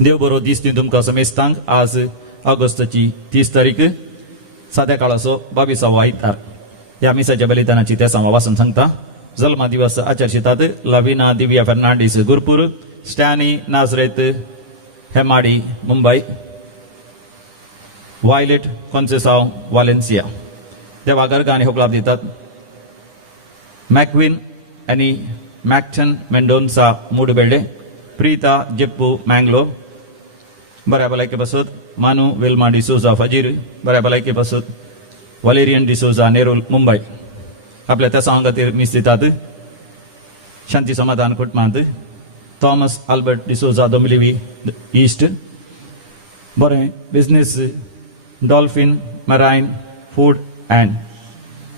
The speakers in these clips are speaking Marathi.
देव बरो दिसती तुमकां समेस्तांक आज ऑगस्टची 30 तारीख साध्या काळाचो 22वा आयतार ह्या मिसाच्या बलिदानाची त्या वाचून सांगता. जल्मा दिवस आचरशितात लविना दिव्या फर्नांडीस गुरपूर, स्टॅनी नाझरेत हेमाडी मुंबई, वायलेट कॉन्सेसाव वालेन्सिया. देवा गर्गाने होकलाभ दितात. मॅक्विन आणि मॅक्टन मेंडोन्सा मूडबेल्डे, प्रीता जेप्पू मँगलोर, बऱ्या भलायके पासून मानू वेल्मा डिसोजा फजीर, बऱ्या भलायके पासून वलेरियन डिसोजा नेरूल मुंबई. आपल्या त्या सांगातील मिस्थितात शांती समाधान कुटुंबात Thomas Albert D'Souza Dombivli East, बरें business Dolphin Marine Food and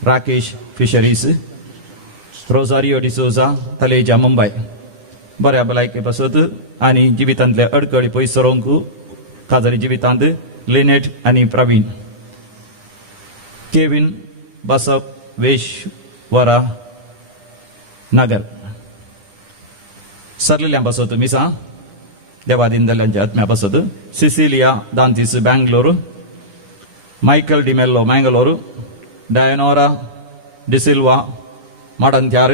Rakesh Fisheries, Rosario D'Souza Taloja Mumbai. बऱ्या भलायके पासून आणि जिवितांतले अडकळी पयस सरोंक काजारी जिवितांत लिनेट आणि प्रवीण. केविन बसवेश्वरा नगर. सरलेल्या पासून मिसा देवादीन दल्यांच्या आत्म्या पासून Cecilia Dantis Bangalore, Michael D'Mello Mangalore, Dinora D'Silva Madantyar,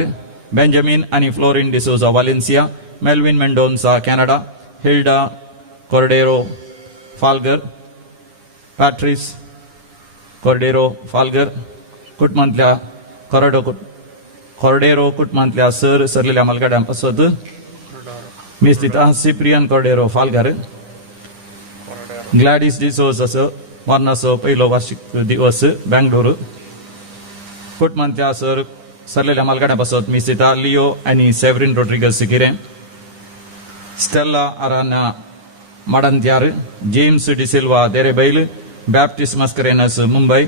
Benjamin आणि Florine D'Souza Valencia, Melvin Mendonca Canada, Hilda Cordeiro Falgar, Patrice Cordeiro Falgar. कुटुंबांतल्या कॉर्डेरो कुटुंबांतल्या सरलेल्या मालगाड्यांपासून मिस्तिता सिप्रियन कॉर्डेरो फाल्गर. ग्लॅडिस डिसोजाचो मरणाचो पहिलो वार्षिक दिवस बँगलोर. कुटुंबांतल्या सरलेल्या मालगाड्यांपासून मिस्तिता लिओ आणि Severine Rodrigues Kirem, Stella Aranha Madantyar, James D'Silva Derebail, Baptist Mascarenhas Mumbai,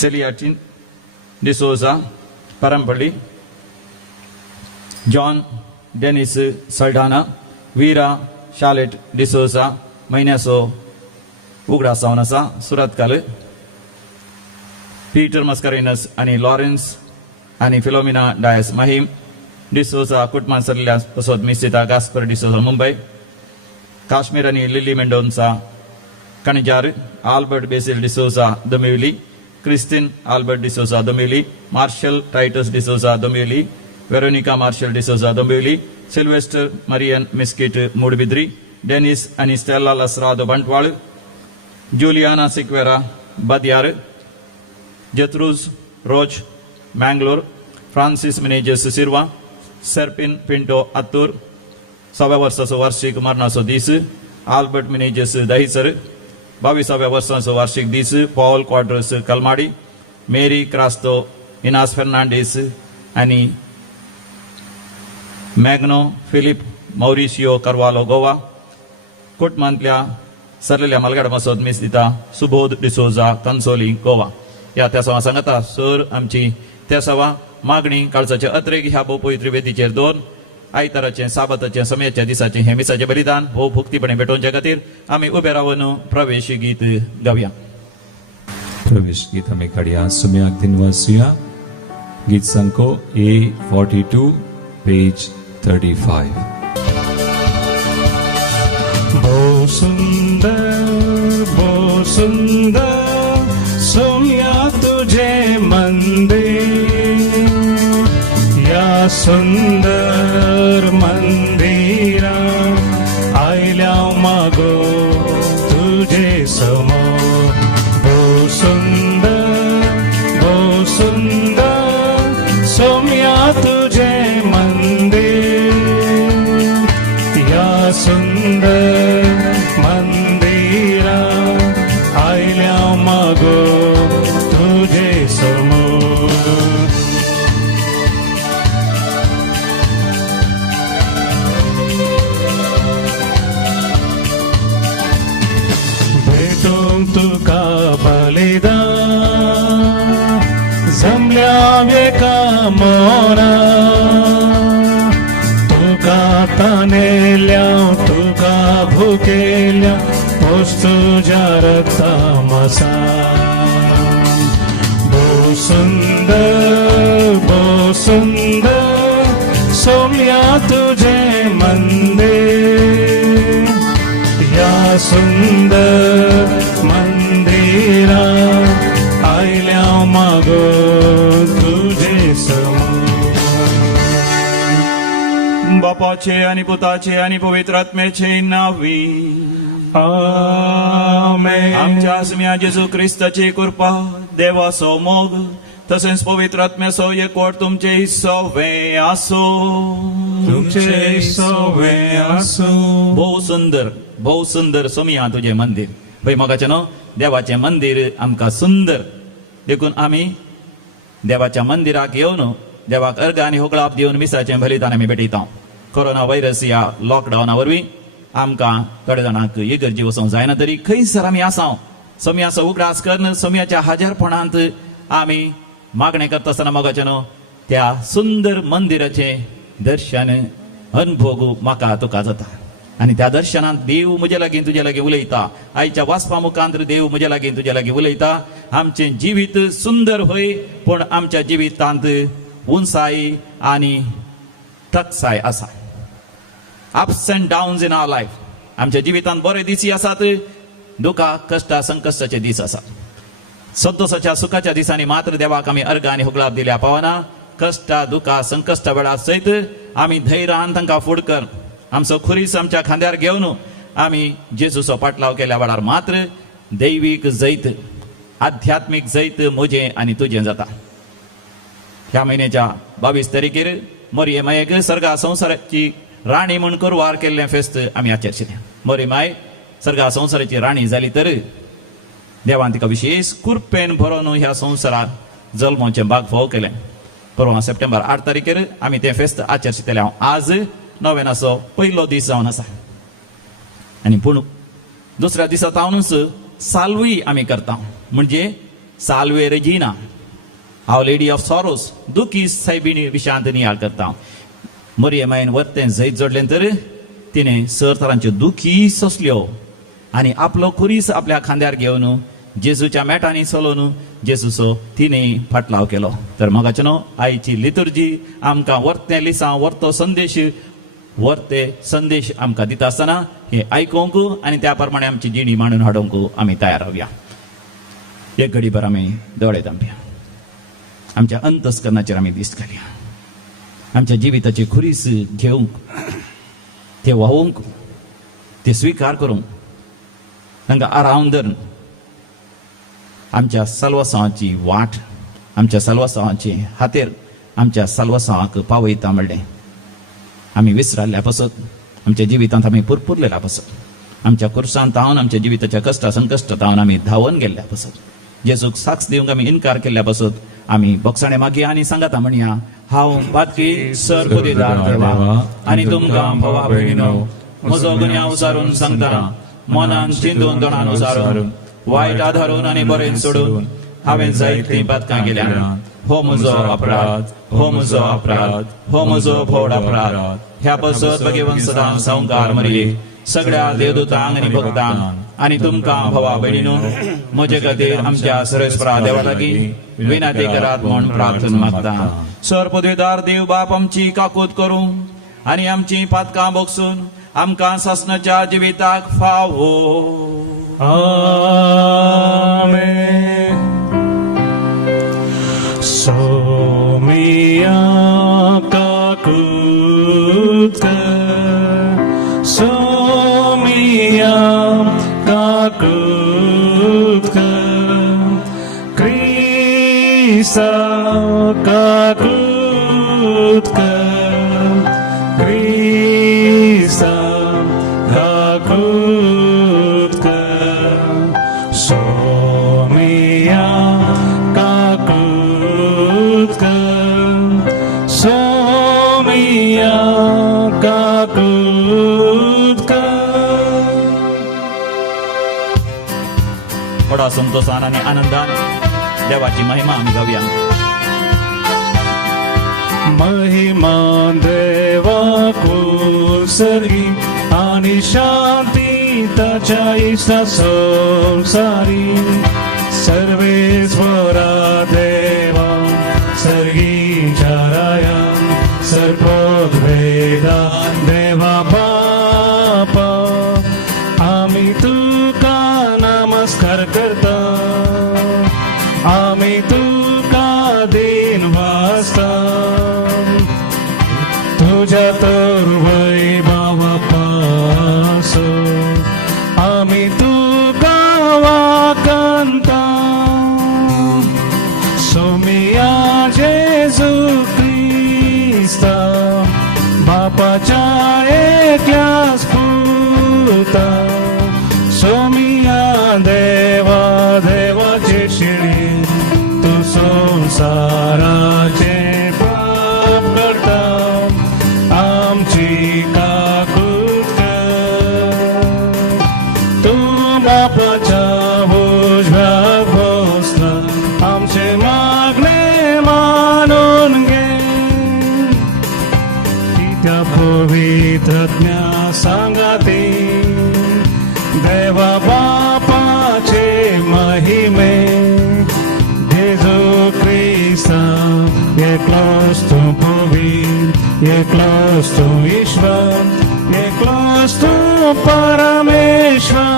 सेलियाटिन D'Souza Parampalli, John Denis Saldanha, Vera Shalet D'Souza महिन्यासो उगडा सावनसा सुरतकाल, पीटर मस्करेनस आणि लॉरेन्स आणि फिलोमिना डायस माहीम डिसोजा कुटुंबात सरलेल्या पासून मिस्तिता गास्पर डिसोजा मुंबई, काश्मीर आणि Lily Mendonca Kanajar, Albert Basil D'Souza Dombivli, Christine Albert D'Souza Dombivli, Marshal Titus D'Souza Dombivli, Veronica Marshal D'Souza Dombivli, Sylvester Marian Miskith Moodbidri, Denis आणि Stella Lasrado Bantwal, Juliana Sequeira Badiyar, जत्रूज Rose Mangalore, Francis Menezes Shirva, Serphine Pinto Attur. 6व्या वर्षाचो वार्षिक मरणाचो दीस आल्बर्ट मिनेजस दहिसर. 22व्या वर्षाचो वार्षिक दीस पॉल क्वाड्रस कलमाडी, मेरी क्रास्तो इनास फर्नांडीस आणि मॅग्नो फिलिप मौरिशियो कार्वालो गोवा. कुटुंबांतल्या सरलेल्या मालगाड्यांपासून मिस्तिता सुबोध डिसोजा कन्सोली गोवा. या त्या सवा सांगता सर आमची त्या सवा मागणी काळजाचे अत्रेक ह्या पवित्र वेदीचेर दोन आयताराचे साबताचे समयाच्या दिसाचे हे मिसाचे बलिदान हो भुक्तीपणे भेटोवचे खातीर आम्ही उभे रावन प्रवेश गीत गावया. प्रवेश गीत आम्ही काडया. समयाक दिन वाचूया. गीत संको A42 पेज 35. बहु सुंदर सोम्या तुझे मंदिर, या सुंदर मंदिरा आयल्या मागो तुझे समोर. बहु सुंदर सोम्या तुझे मंदिर, या सुंदर मंदिरा आयल्या मागो तुझे समोर. भेटूंक तुका बलिदान जमल्या एका मोना, तुका तानेल्या तुका भुकेल्या पोस तुझ्या रक्ता मसा. बहु सुंदर सौम्या तुझे मंदिर, सुंदर मंदिरा आयल्या मागो तुझे समोर. बापाचे आणि पुताचे आणि पवित्र आत्म्याचे नावी. आमेन. आमच्या आसम्या जेजू ख्रिस्ताची कृपा, देवाचो मोग तसेच पवित्र आत्म्याचो एकवट तुमचे सवे आसो. तुमचे सवे आसो. भोव सुंदर सोमिया तुझे मंदिर. पळय मोगाचे न्हू, देवाचे मंदिर आमकां सुंदर देखून आमी देवाच्या मंदिराक येवन देवाक अर्घ आनी होगळाप दिवन मिसाचें बलिदान आमी भेटयता. कोरोना व्हायरस ह्या लॉकडावना वरवीं आमकां थोड्या जाणांक इगर्जी वचोंक जायना, तरी खंयसर आमी आसां सोमयाचो उगडास करन सोमयाच्या हाजरपणांत आमी मागणें करता आसतना मोगाचें न्हू त्या सुंदर मंदिराचें दर्शन अनुभव म्हाका तुका जाता. आनी त्या दर्शनांत देव म्हजे लागीं तुजे लागीं उलयता. आयच्या वाचपा मुखांतर देव म्हजे लागीं तुजे लागीं उलयता. आमचें जिवीत सुंदर होय, पूण आमच्या जिवितांत उंचाई आनी टकसाय आसा. Ups and downs in our life. आमच्या जिवितांत बरे दिसी आसात, दुखा कश्टा संकश्टाचे दीस आसात. संतोषाच्या सुखाच्या दिसांनी मात्र देवाक आमी अर्घ आनी होगळाप दिल्या पावना. कश्टा दुखा संकश्टा वेळा सयत आमी धैर्यान तांकां फुड कर आमचो खुरीस आमच्या खांद्यार घेवन आमी जेजूचो पाटलाव केल्या वेळार मात्र दैवीक जैत आध्यात्मीक जैत म्हजें आनी तुजें जाता. ह्या म्हयन्याच्या 22 तारीखेर मोरयेमायेक सर्गा संवसाराची राणी म्हूण करवार केल्लें फेस्त आमी आचरशिल्लें. मोरयेमाय सर्गा संवसाराची राणी जाली तर देवान तिका विशेष कुरपेन भरोवन ह्या संवसारात जल्माचें भाग फोव केलें. परवा सप्टेंबर 8 तारीखेर आमी तें फेस्त आचरशितलें. आज नोवेनाचो पयलो दीस जावन आसा. आनी पूण दुसऱ्या दिसा तावनूच साल्वी आमी करता, म्हणजे साल्वे रेजिना, हाव लेडी ऑफ सॉरोस, दुखी सायबिणी विशांत नियाळ करता. मोरयेमायेन वर्तें जैत जोडलें तर तिणें सर तरांच्यो दुखी सोंसल्यो आनी आपलो खुरीस आपल्या खांद्यार घेवन जेजूच्या मेटांनी चलोवन जेजूचो तिणें फाटलाव केलो. तर मोगाचें न्हू, आयची लितुर्जी आमकां वर्तें लिसां वर्तो संदेश आमकां दिता आसतना हे आयकूंक आनी त्या प्रमाणे आमची जिणी मांडून हाडूंक आमी तयार रावया. एक घडीभर आमी दोळे धांपया. आमच्या अंतस्करणाचेर आमी दिश्ट घालया. आमच्या जिविताची खुरीस घेवंक, ते व्हावूंक, ते स्विकार करूंक, तांकां आरावन धरून आमच्या सल्वसांवाची वाट, आमच्या सल्वसांवाचे हातेर आमच्या सल्वसांवाक पावयता म्हणलें आमी विसरल्ल्या पासत, आमच्या जिवितांत आमी पुरपुरलेल्या पासत, आमच्या कुर्सांत तावन आमच्या जिविताच्या कश्टा संकश्ट तावन आमी धांवन गेल्ल्या पासत, जेजूक साक्ष दिवंक आमी इन्कार केल्ल्या पासत आमी बोगसाणे मागया आनी सांगाता म्हणया, हांव पातकी सर पुदेदार देवा आनी तुमकां भवा भयणीनो म्हजो गुन्यांव उसारून सांगता, मनान चिंतून दोणान उसारून वायट आधारून आनी बरें सोडून हांवें जायतीं पातकां केल्यां. हो म्हजो अपराध, हो म्हजो अपराध, हो म्हजो फोड अपराध. ह्या पासत भगवंत सदां संवकार मरये सगळ्या देवदूतांक आनी भक्तांक आनी तुमकां भवा भयणीनो म्हजे खातीर आमच्या सर्वेस्परा देवा लागीं विनंती करात म्हूण प्रार्थना मागता. सर पदवेदार देव बाप आमची काकूत करूं आनी आमची पातकां बोगसून आमकां सासणाच्या जिविताक फावो. आमेन. सोमिया काकूत कर, सोमिया काकूत कर, क्रिसा काकूत कर, क्रिसा काकूत कर, सोमिया काकूत कर, सोमिया काकूत कर. थोडा संतोषान आनी आनंदान देवाची महिमा आमी गावया. महिमा देवाकू सर्गी आणि शांती ताच्या इष्टा संसारी, सर्वेश्वरा देवा सर्गीच्या राया, सर्वभेदा देवा बापा आम्ही करता सोमिया देवा देवाचे शिणी तू संसाराचे पाप करता आमची काकूट तू बापाच्या उजव्या बसला आमचे मागणे मानून घे त्या पवित्रज्ञा सांगाते देवा बापाचे महिमे जेजू ख्रिस्ता एकलोच तू पवित्र एकलोच तू ईश्वर एकलोच तू परमेश्वर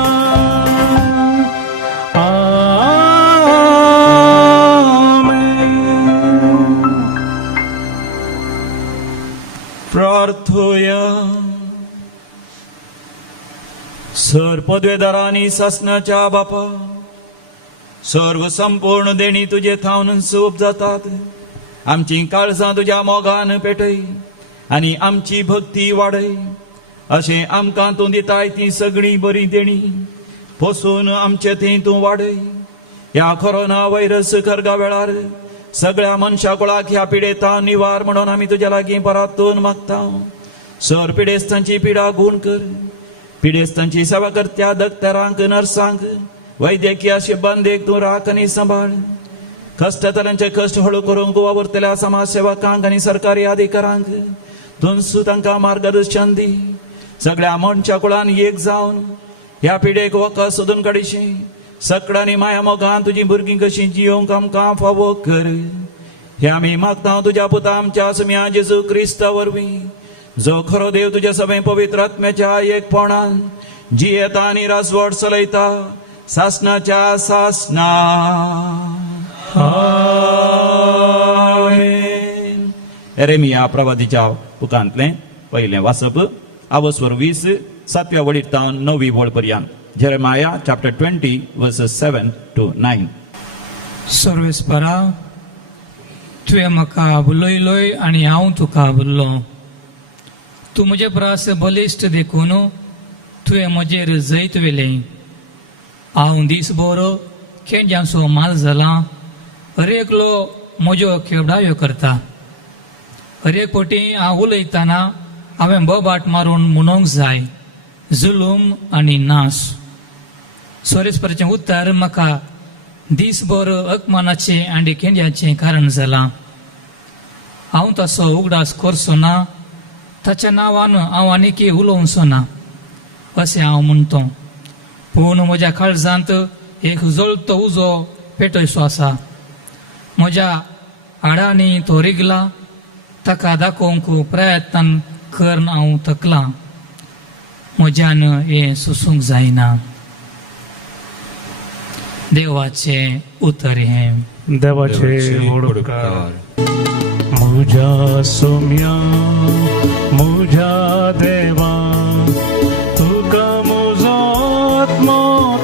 प्रार्थूया. सर पदवेदारांनी शासनाच्या बापा सर्व संपूर्ण देणी तुझे थावन सोप जातात. आमची काळजां तुझ्या मोगान पेटय आनी आमची भक्ती वाडय. अशें आमकां तूं दिताय ती सगळी बरी देणी पोसून आमचे थंय तूं वाडय. ह्या कोरोना व्हायरस खरगा वेळार सगळ्या मनशा कुळाक ह्या पिडेता निवार म्हणून आमी तुझ्या लागीं परतून मागता. सर पिडेस्तांची पिडा गूण कर. पिडेस्तांची सेवा करत्या दोतोरांक नर्सांक वैद्यकीय सिब्बंदीक तूं राख आनी सांबाळ. कश्टतल्यांचे कश्ट हळू करूंक वावरतल्या समाज सेवकांक आनी सरकारी अधिकाऱ्यांक तूं तांकां मार्गदर्शन दी. सगळ्या मनशा कुळान एक जावन ह्या पिडेक वखद सोदून काडीशी सकडांनी माया मोगान तुजी भुरगीं कशीं जियोंक आमकां फावो कर. हे आमी मागता तुज्या पुता आमच्या सुम्या जेजू क्रिस्ता वरवीं जो खरो देव तुज्या सभे पवित्र आत्म्याच्या एकपणान जियेता आनी रासवट चलयता शासनाच्या शासना. आमेन. एरेमिया प्रवादीच्या पुकांतलें पयलें वाचप आवस्वर 20 7व्या वळींतल्यान 9वी वळ पर्यंत. Jeremiah chapter 20 verses 7 to 9. सर्वेस्परा तुवें म्हाका बुलयलोय आनी हांव तुका बुल्लो. तूं म्हजे प्रास बलिश्ट देखून तुवें म्हजेर जैत वेलें. हांव दिसभर खेंड्यांचो माल जाला. हर एकलो म्हज्यो केवडायो करता. हर एक फावटी हांव उलयतना हांवें बोबाट मारून म्हणूंक जाय जुलूम आनी नाश. सोरेस्पराचें उत्तर म्हाका दिसभर अकमानाचें आनी केंद्याचें कारण जालां. हांव तसो उगडास करचो ना. ताच्या नांवान हांव आनीक उलोवचो ना अशें हांव म्हणटो. पूण म्हज्या काळजांत एक जळतो उजो पेटयसो आसा. म्हज्या हाडांनी तो रिगला. ताका दाखोवंक प्रयत्न करून हांव थकलां. म्हज्यान हें सुसूंक जायना. देवाचे उतर हें. देवाचे वडकार. मुझा सोम्या मुझा देवा तुका मुजो आत्मो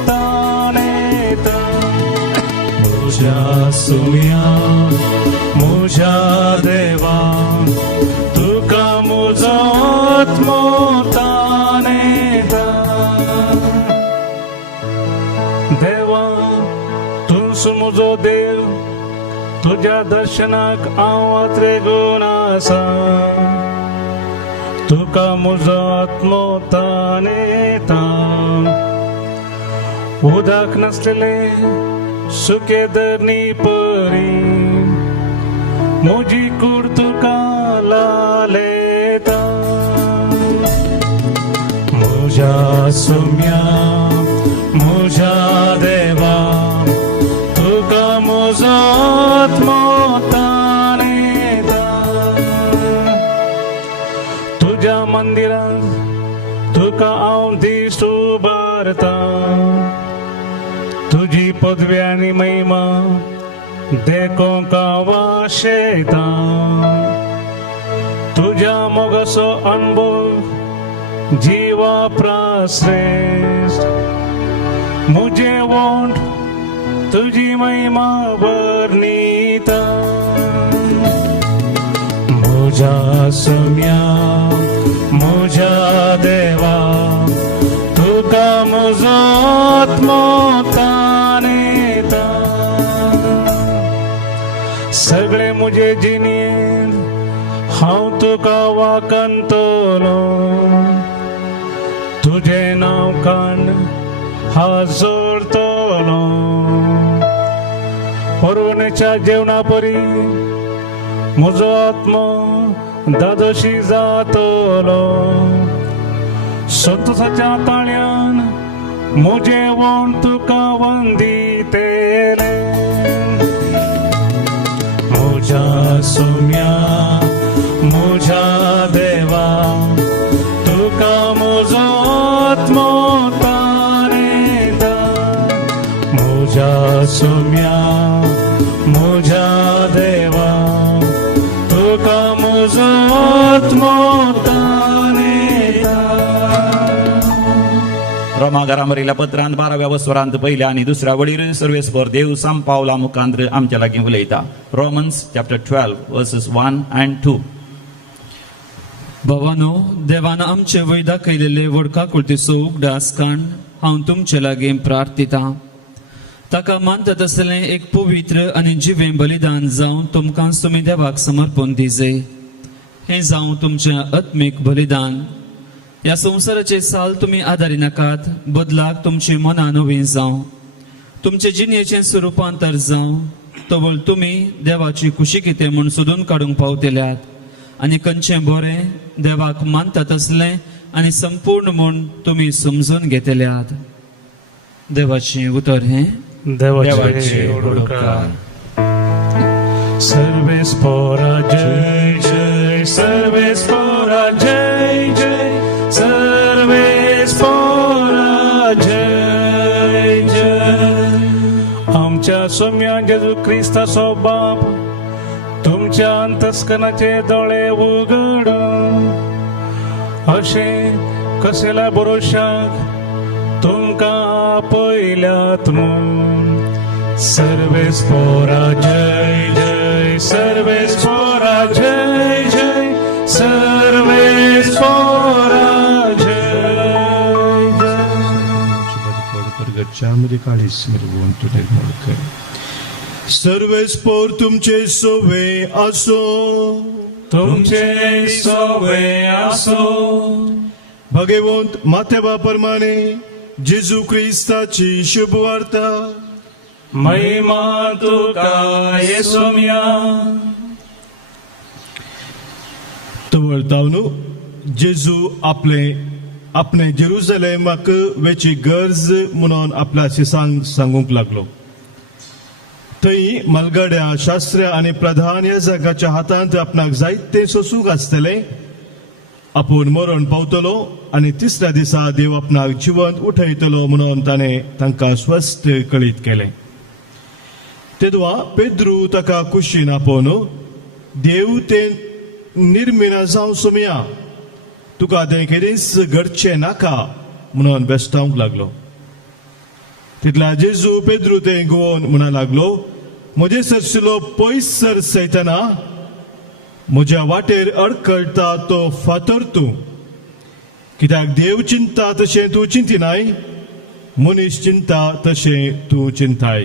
ताणेता. मुझा सोम्या मुझा देवा तुका मुजो आत्मो ताणेता. देवा तूं म्हजो देव. तुज्या दर्शनाक हांव आत्रेगून आसा. तुका म्हजो आत्मो ताणेता. उदक नासलेले सुके धरणी परी म्हजी कूड तुका लालेता. म्हज्या सोम्या म्हज्या देवा तुका म्हजो आत्मो ताणेता. तुज्या मंदिरांत तुका हांव दीस उबारता. तुजी पदवी आनी महिमा देखूंक हांव आशेता. तुज्या मोगाचो अणभव जिवा प्राश्रेश्ठ. मुझे वोंट तुझी महिमा वर्णिता. मुझा सोम्या मुझा देवा वाकंतलो तुझे नाव कान जोडतलो परवण्याच्या जेवणापरी म्हजो आत्मा दादोशी जातलो संतोषाच्या ताळ्यान म्हजे वण तुका वंदितेले म्हज्या सोम्या म्हज्या देवा तुका म्हजो आत्मा ताणेता म्हज्या सोम्या म्हज्या देवा तुका म्हजो आत्मा ताणेता. रोमाकारांवरील पत्रांत 12व्या वस्वरांत पहिल्या आणि दुसऱ्या वळीर सर्वेस्पर देव सांपावला मुखांत्र आमच्या लागीं उलयता. Romans chapter 12 versus 1 and 2. भावानो, देवान आमचे वैदा केलेले वडका कुर्तीचो उगडास काण हांव तुमचे लागीं प्रार्थिता. ताका मानतात असलें एक पवित्र आनी जिवें बलिदान जावन तुमकां तुमी देवाक समर्पण दिजे. हें जावं तुमचें आत्मीक बलिदान. ह्या संवसाराचे साल तुमी आदारी नाकात, बदलाक तुमची मनां नवीं जावं, तुमचे जिणेचें स्वरुपांतर जावं, तवळ तुमी देवाची खुशी कितें म्हूण सोदून काडूंक पावतल्यात आनी खंयचें बरें देवाक मानतात असलें आनी संपूर्ण म्हूण तुमी समजून घेतल्यात. देवाचें उतर हें देवाचे ओडकार. सर्वेस्परा जय जय, सर्वेस्परा जय जय, सर्वेस्परा जय जय. आमच्या सोम्या जेजू क्रिस्ताचो बाप तुमच्या अंतस्कनाचे दोळे उगडून अशें कसल्या भरोशाक तुमकां पयल्यात म्हूण. सर्वेस्परा जय जय, सर्वेस्परा जय जय, सर्वेस्परा जय जय. सर्वेस्पोर तुमचे सोवे असो, तुमचे सवे आसो. भगवंत माथेबा प्रमाणे जेजू क्रिस्ताची शुभ वार्ता. महिमा तुका येसोम्या. तवळतावनू जेजू आपणे जेरुसलेमाक वेची गरज म्हणून आपल्याशी सांगूंक लागलो. थंय मलगड्या शास्त्र्या आनी प्रधान याजकाच्या हातांत आपणाक जायते सोसूंक आसतले. आपूण मरण पावतलो आनी तिसऱ्या दिसा देव आपणाक जिवंत उठयतलो म्हणून ताणें तांकां स्वस्थ कळीत केलें. तेदवा पेद्रू ताका कुशीन आपोवन देव तें निर्मिना जावं सोम्या, तुका तें केदींच घडचें नाका म्हणून बेस्तावंक लागलो. तितल्या जेजू पेद्रू तें गोवन म्हणा लागलो, म्हजे सरशिलो पयस सर सैताना, म्हज्या वाटेर अडखळटा तो फातर तूं. कित्याक देव चिंता तशें तूं चिंतिनाय, मनीस चिंता तशें तूं चिंताय.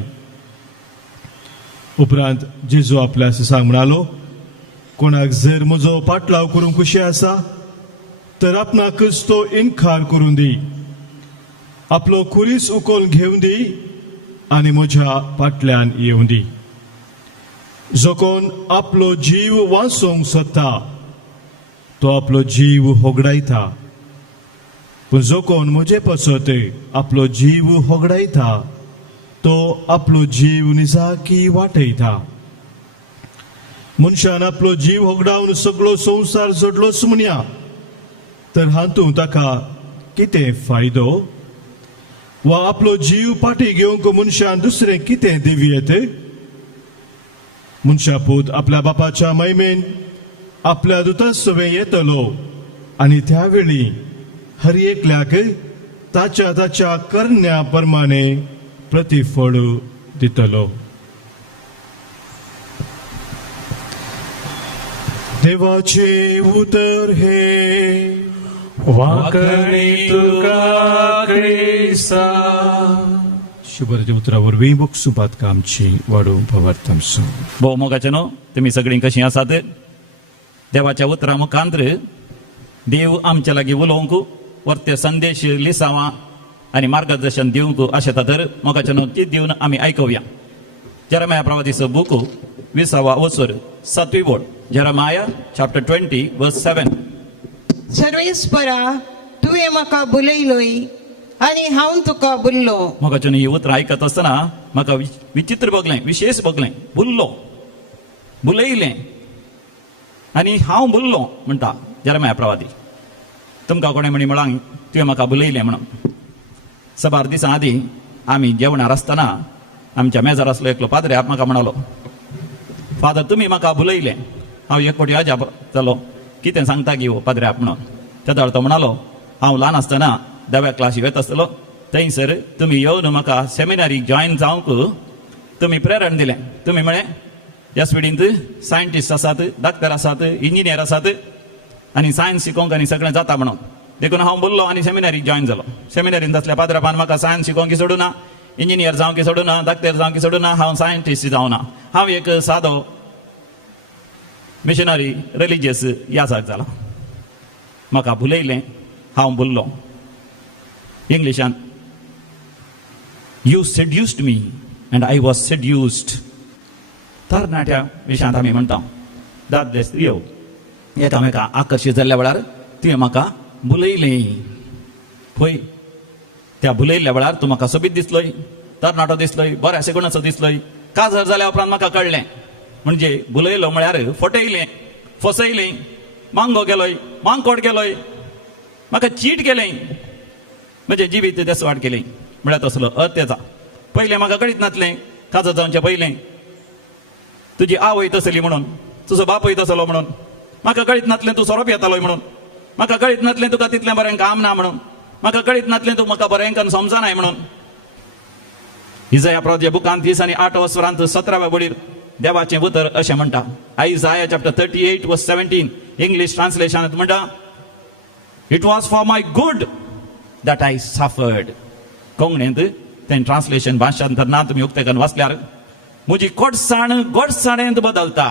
उपरांत जेजू आपल्या शिसांक म्हणालो, कोणाक जर म्हजो पाटलाव करूंक कुशी आसा तर आपणाकच तो इन्कार करून दी, आपलो खुरीस उखलून घेवन दी आनी म्हज्या फाटल्यान येवं दी. जो कोण आपलो जीव वाचोवंक सोदता तो आपलो जीव होगडायता, पूण जो कोण म्हजे पसत आपलो जीव होगडायता तो आपलो जीव निजाकी वाटयता. मनशान आपलो जीव होगडावन सगळो संवसार जोडलोच म्हणया तर हातूंत ताका कितें फायदो? वा आपलो जीव फाटी घेवंक मनशान दुसरें कितें दिव्येत? मनशापूत आपल्या बापाच्या महिमेन आपल्या दुतांसवे येतलो आनी त्या वेळी हर एकल्याक ताच्या करण्या प्रमाणे प्रतिफळ दितलो. देवाचे उतर हे वाकणी तुका क्रिस्ता. शुभराच्या उतरावर वेबक सुपात आमची वाडो भवार्थांसो. भोव मोगाचे न्हू, तुमी सगळीं कशीं आसात? देवाच्या उतरा मुखांत्र देव आमच्या लागीं उलोवंक वर्ते संदेश लिसावा आनी मार्गदर्शन दिवंक आशेता तर मोगाच्या ती दिवन आमी आयकवया. जेरमाया प्रवादीचो बूक 20वा वचोर 7वी बोड. Jeremiah chapter 20 verse 7. सर्वेस्परा तुवें म्हाका बुलयलोय आनी हांव तुका बुल्लो. मोगाच्या ही उतरां आयकत आसतना म्हाका विचित्र बगलें, विशेष बगलें. बुलयलें आनी हांव बुल्लो म्हणटा जेरमाया प्रवादी. तुमकां कोणें म्हणी म्हळां तुवें म्हाका बुलयलें म्हणून. सबार दिसां आदीं आमी जेवणार आसतना आमच्या मेजार आसलो एकलो पाद्र्याक म्हाका म्हणालो, फादर तुमी म्हाका बुलयलें. हांव एक फावटी अजाप जालो, कितें सांगता गी हो पाद्र्याक म्हणून. तेदो तो म्हणालो, हांव ल्हान आसतना 10व्या क्लासीक वता आसतलो, थंयसर तुमी येवन म्हाका सेमिनारीक जॉयन जावंक तुमी प्रेरण दिलें. तुमी म्हळें ह्या स्विडींत सायंटिस्ट आसात, डाक्टर आसात, इंजिनियर आसात आनी सायन्स शिकोवंक आनी सगळें जाता म्हणून. देखून हांव बोल्लो आनी सेमिनारीक जॉयन जालो. सेमिनारींत आसल्या पाद्रापान म्हाका सायन्स शिकोवंक सोडूना, इंजिनियर जावंक सोडूना, डाक्टर जावंक सोडूना, हांव सायंटिस्ट जावना. हांव एक सादो मिशनरी रिलिजियस यासाक जाला. म्हाका बुलयलें, हांव बोल्लो. इंग्लिशान you seduced me and I was seduced. तरणाट्या विशयांत आमी म्हणटा दादले स्त्रियो एकामेका आकर्शीत जाल्ल्या वेळार तुवें म्हाका बुलयलें. पळय त्या बुलयल्ल्या वेळार तूं म्हाका सोबीत दिसलोय, तरणाटो दिसलोय, बऱ्याशे गुणाचो दिसलोय. काजर जाल्या उपरांत म्हाका कळ्ळें म्हणजे बुलयलो म्हळ्यार फटयलें, फसयलें, मांगो गेलोय, मांकोड गेलोय, म्हाका चीट केलें, म्हणजे जिवीत देसवाड केलें म्हळ्यार तसलो अत्याचार. पयलें म्हाका कळीत नासलें काजर जावचे पयलें तुजी आवय तसली म्हणून, तुजो बापूय तसलो म्हणून. म्हाका कळीत नासलें तूं सोरोप येतालोय म्हणून. म्हाका कळीत नासलें तुका तितलें बरें काम ना म्हणून. म्हाका कळीत नासलें तूं म्हाका बरें समजनाय म्हणून. इजाया प्रवादीच्या बुकांत 30 आनी 8 वसरांत 17व्या बोडीर देवाचें उतर अशें म्हणटा. आयजाया chapter 38 verse 17 इंग्लीश ट्रान्सलेशनांत म्हणटा, it was for my good that I suffered. कोंकणींत तें ट्रान्सलेशन भाशांतर ना तुमी उक्तेकन वाचल्यार म्हजी कोडसाण गोडसाणेंत बदलता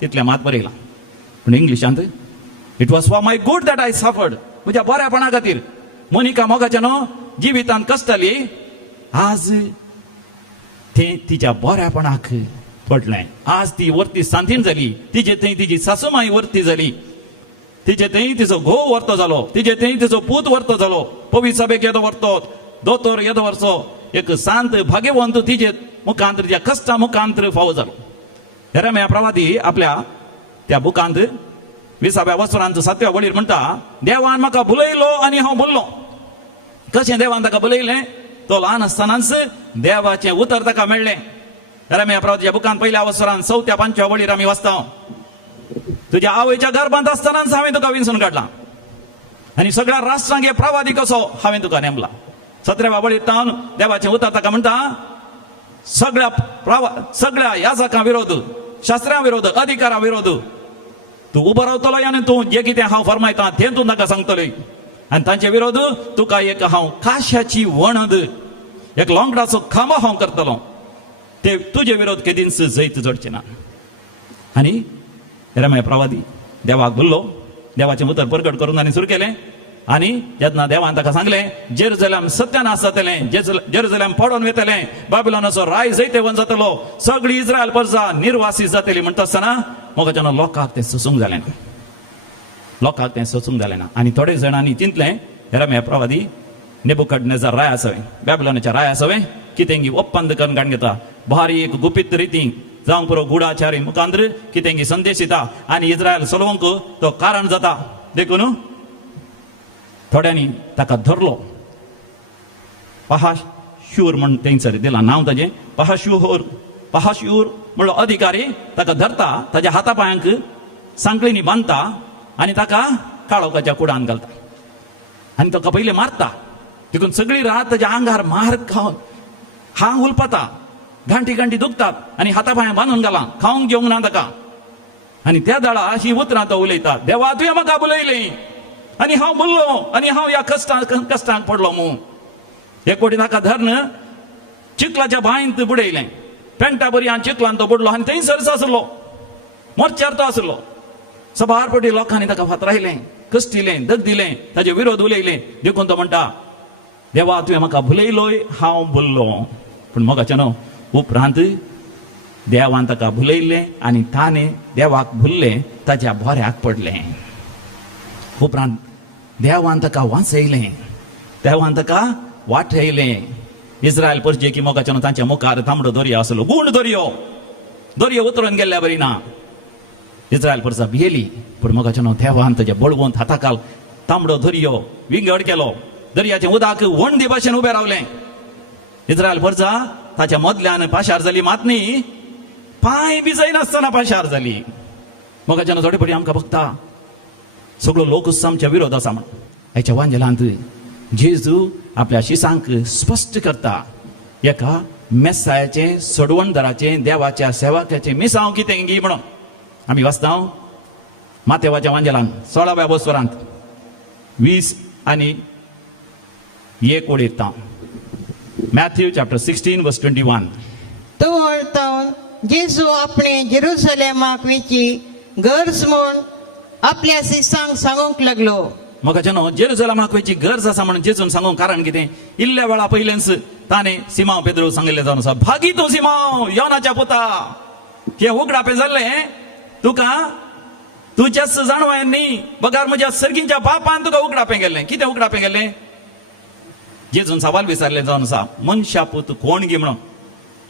तितलें मात बरयलां. पूण इंग्लिशांत it was for my good that I suffered. म्हज्या बऱ्यापणा खातीर. मोनिका मोगाच्या न्हू जिवितांत कश्टाली, आज तें तिच्या बऱ्यापणाक पडलें. आज ती वर्ती सांतीन जाली. तिचे थंय तिची सासूमाई वर्ती जाली. तिचे थंय तिचो घोव वर्तो जालो. तिचे थंय तिचो पूत वर्तो जालो. पवित्र सभेक येदो वर्तो, दोतोर येदो वर्सो एक शांत भाग्यवंत तिचे मुखांत तिच्या कश्टा मुखांत फावो जालो. येरेमिया प्रवादी आपल्या त्या बुकांत 20व्या वसरांत 7व्या वडीर म्हणटा, देवान म्हाका बुलयलो आनी हांव बोल्लो. कशें देवान ताका बुलयलें? तो ल्हान आसतनाच देवाचें उतर ताका मेळ्ळें. येरेमिया प्रवादीच्या बुकांत 1व्या वसरांत 4थ्या 5व्या वडीर आमी वाचता, तुज्या आवयच्या गर्भांत आसतनाच हांवें तुका विंचून काडला आनी सगळ्या राष्ट्रांक प्रवादी कसो हांवें तुका नेमला. 17व्या वडीर तावन देवाचें उतर ताका म्हणटा, सगळ्या याजकां विरोध, शास्त्रां विरोध, अधिकारा विरोध तूं उबो रावतलो आनी तूं जें कितें हांव फरमायतां तें तूं ताका सांगतलोय. आनी तांचे विरोध तुका एक हांव काश्याची वणद, एक लोंगडाचो खांबो हांव करतलो. ते तुजे विरोध केदींच जैत जोडचे ना. आनी येरेमिया प्रवादी देवाक बोल्लो. देवाचें उतर प्रकट करून ताणें सुरू केलें. आनी जेन्ना देवान ताका सांगलें जेरुसलेम सत्यानाश जातलें, जेरुसलेम पडोवन वयतलें, बाबिलोनाचो राय जैतेवन जातलो, सगळी इस्रायल प्रजा निर्वासीत जातली म्हणटा आसतना मोगाच्या लोकांक तें सोसूंक जालें ना. लोकांक तें सोसूंक जालें ना. आनी थोडे जाणांनी चिंतलें येरेमिया प्रवादी नेबुकदनेझर राय आसावें, बाबिलोनाच्या राय आसावें, कितेंगी ओप्पंद करून काडून घेता. भारी एक गुपीत रितीन जावंक पुरो गुडाचारी मुखांत्र कितेंगी संदेश दिता आनी इस्रायल चलोवंक तो कारण जाता. देखून थोड्यांनी ताका धरलो. पहाशूर म्हण थंयसर दिलां नांव ताजें. पहाशूर म्हणलो अधिकारी ताका धरता, ताच्या हाता पांयांक सांकळींनी बांदता आनी ताका काळोखाच्या कुडान घालता आनी ताका पयलीं मारता. देखून सगळी रात ताच्या आंगार मार खावन हांग उलपता, घांटी दुखतात आनी हाता पांयां बांदून घालां, खावंक जेवंक ना ताका. आनी त्या दाळा ही उतरां तो उलयता, देवा तुवें म्हाका बुलयलें आनी हांव बोल्लो आनी हांव ह्या कश्टांक पडलो मू. एक फावटी ताका धरन चिखलाच्या बांयंत बुडयलें. पेंटा बरी हांव चिखलान तो बुडलो आनी थंयसरच आसलो, मोर्चार तो आसलो. सबार फावटी लोकांनी ताका फातरायलें. कश्टिलें दग दिलें ताचे विरोध उलयलें देखून तो म्हणटा देवा तुवें म्हाका भुलयलोय हांव भुललो पूण मोगाच्या न्हू उपरांत देवान ताका भुलयल्लें आनी ताणें देवाक भुललें ताच्या बोऱ्याक पडलें उपरांत देवान ताका वाचयलें देवान ताका वाटयलें इस्रायल परजे की मोगाच्या न्हू तांच्या मुखार तांबडो दर्यो आसलो गूण दर्यो उतरून गेल्ल्या बरी ना इस्रायल परजा भियेली पूण मोगाच्या न्हू देवान ताच्या बळवंत हाताकाल तांबडो दर्यो विंगड केलो दर्याचें उदक वंडी भाशेन उबें रावलें इस्रायल परजा ताच्या मदल्यान पाशार जाली मात न्ही पांय बी जायनासतना पाशार जाली मोगाच्या न्हू थोडे पडी आमकां बघता सगळो लोक आमच्या विरोध आसा म्हण हेच्या वांजेलांत जेजू आपल्या शिसांक स्पश्ट करता एका मेस्सायाचें सोडवणदाराचें देवाच्या सेवकाचें मिसांव कितें गी म्हणून आमी वाचता मातेवाच्या वांजेलांत 16व्या बोसवरांत 20 आनी 1 उडयता मॅथ्यू चॅप्टर 16 वर्स 21 तो वळतावन जेजू आपणे जेरुसलेमाक वेची गरज म्हूण आपल्या शिसांक सांगूंक लागलो मोगाच्या न्हू जेरुसलेमाक वेची गरज आसा म्हणून जेजून सांगूंक कारण कितें इल्ल्या वेळा पयलेंच ताणें सिमांव पेद्रू सांगिल्लें जावन आसा भागी तूं सिमांव योनाच्या पुता हे उगडापे जाल्लें तुका तुज्याच जाणवायांनी बगार म्हज्या सर्गींच्या बापान तुका उगडापे गेल्लें कितें उगडापे गेल्लें जेजून सवाल विचारलें जावन आसा मनशा पूत कोण गी म्हणून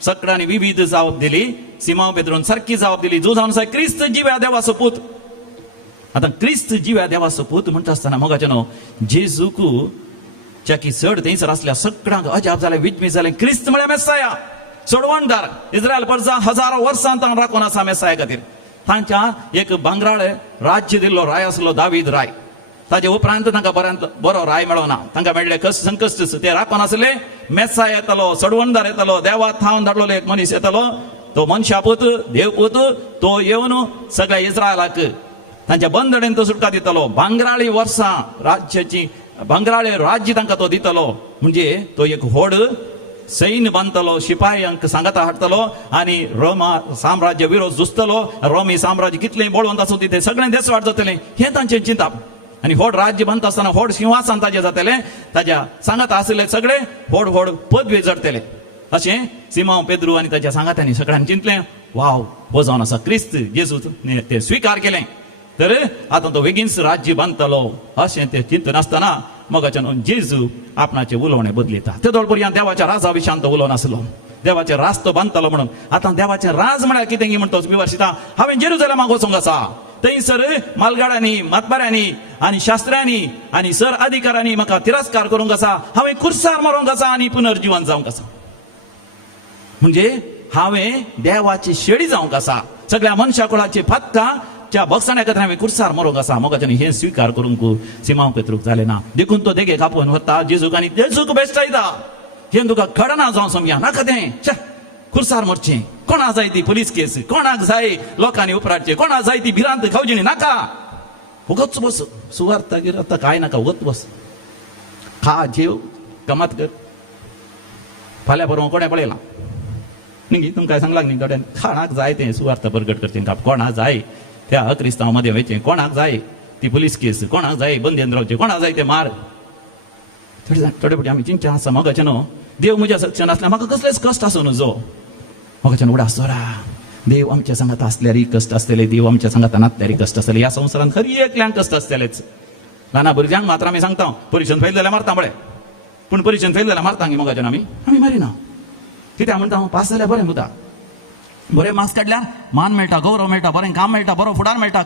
सगळ्यांनी विविध जावप दिली सिमांव पेद्रून सारकी जावप दिली जो जावन आसा क्रिस्त जिव्या देवाचो पूत आतां क्रिस्त जिव्या देवाचो पूत म्हणटा आसतना मोगाचें न्हू जेजूक च्या चड थंयसर आसल्या सगळ्यांक अजाप जालें विजमी जालें क्रिस्त म्हळ्यार मेस्साया सोडवणदार इस्रायल परजा हजारो वर्सां ताणें राखून आसा मेस्साया खातीर तांच्या एक भांगराळे राज्य दिल्लो राय आसलो दावीद राय ताचे उपरांत तांकां बरो राय मेळोना तांकां मेळ्ळे कश्ट संकश्ट ते राखून आसले मेस्साया येतालो सोडवणदार येतालो देवा थावन धाडलेलो एक मनीस येतालो तो मनशापूत देवपूत तो येवन सगळ्या इस्रायलाक तांच्या बंदडेन तो सुटका दितलो भांगराळी वर्सां राज्याची भांगराळे राज्य तांकां तो दितलो म्हणजे तो एक व्हड सैन्य बांदतलो शिपायांक सांगाता हाडटलो आनी रोमा साम्राज्य विरोध झुजतलो रोमी साम्राज्य कितलें बळवंत आसूं ते सगळें देसवाड जातलें हें तांचें चिंता आनी व्हड राज्य बांदता आसतना व्हड सिंहासन ताजें जातलें ताज्या सांगाता आसले सगळे व्हड पदवी जडटले अशें सिमांव पेद्रू आनी ताच्या सांगात्यांनी सगळ्यांनी चिंतलें वाव हो जावन आसा क्रिस्त जेजू ते स्विकार केलें तर आतां तो बेगीनच राज्य बांदतलो अशें ते चिंतन आसतना मोगाच्या न्हू जेजू आपणाचें उलोवणें बदलिता ते पर्यंत देवाच्या राजा विशयान तो उलोवनासलो देवाचें राज तो बांदतलो म्हणून आतां देवाचें राज म्हळ्यार कितें गी म्हणटोच मी वर्शिता हांवें जेरुसलेमाक वचूंक आसा थंयसर मालगाड्यांनी मातबाऱ्यांनी आनी शास्त्र्यांनी आनी सर अधिकाऱ्यांनी म्हाका तिरस्कार करूंक आसा हांवें कुर्सार मारूंक आसा आनी पुनर्जीवन जावंक आसा म्हणजे हांवें देवाची शेळी जावंक आसा सगळ्या मनशा कुळाची फक्का त्या बक्षाण्या खातीर हांवें कुर्सार मरूंक आसा मोगाच्यान हें स्विकार करूंक सिमांव पेद्रूक जालें ना देखून तो देगेक आपोवन वता जेजूक आनी जेजूक बेश्टायता हें तुका घडना जावं समया नाका तें कुर्सार मरचें कोणाक जाय ती पुलीस केस कोणाक जाय लोकांनी उपराटचें कोणाक जाय ती भिरांत खावजिणी नाका उगच बस सुवार्ता गिराता कांय नाका उगत बस खा जेव गमात कर फाल्यां बरोवन कोणें पळयलां न्ही तुमकां सांगलां न्ही थोड्यान कोणाक जाय तें सुवार्ता प्रगट करचें कोणाक जाय त्या अक्रिस्तांव मध्ये वयचें कोणाक जाय ती पुलीस केस कोणाक जाय बंदेन रावचें कोणाक जाय ते मार थोडे फावटी आमी चिंतचे आसा मोगाचें न्हू देव म्हज्या सक्शन आसल्यार म्हाका कसलेच कश्ट आसूं नजो मोगाच्यान उडास जोरा देव आमच्या सांगात आसल्यारय कश्ट आसतले देव आमच्या सांगात नासल्यारय कश्ट आसतले ह्या संवसारांत खरी एकल्यांक कश्ट आसतलेच ल्हाना भुरग्यांक मात्र आमी सांगता परिक्षेन फेल जाल्यार मारता बळें पूण परिक्षेन फेल जाल्यार मारता गे मोगाच्यान आमी मारिना कित्याक म्हणटा हांव पास जाल्यार बरें मुदा बरें मार्क्स काडल्यार मान मेळटा गौरव मेळटा बरें काम मेळटा बरो फुडार मेळटा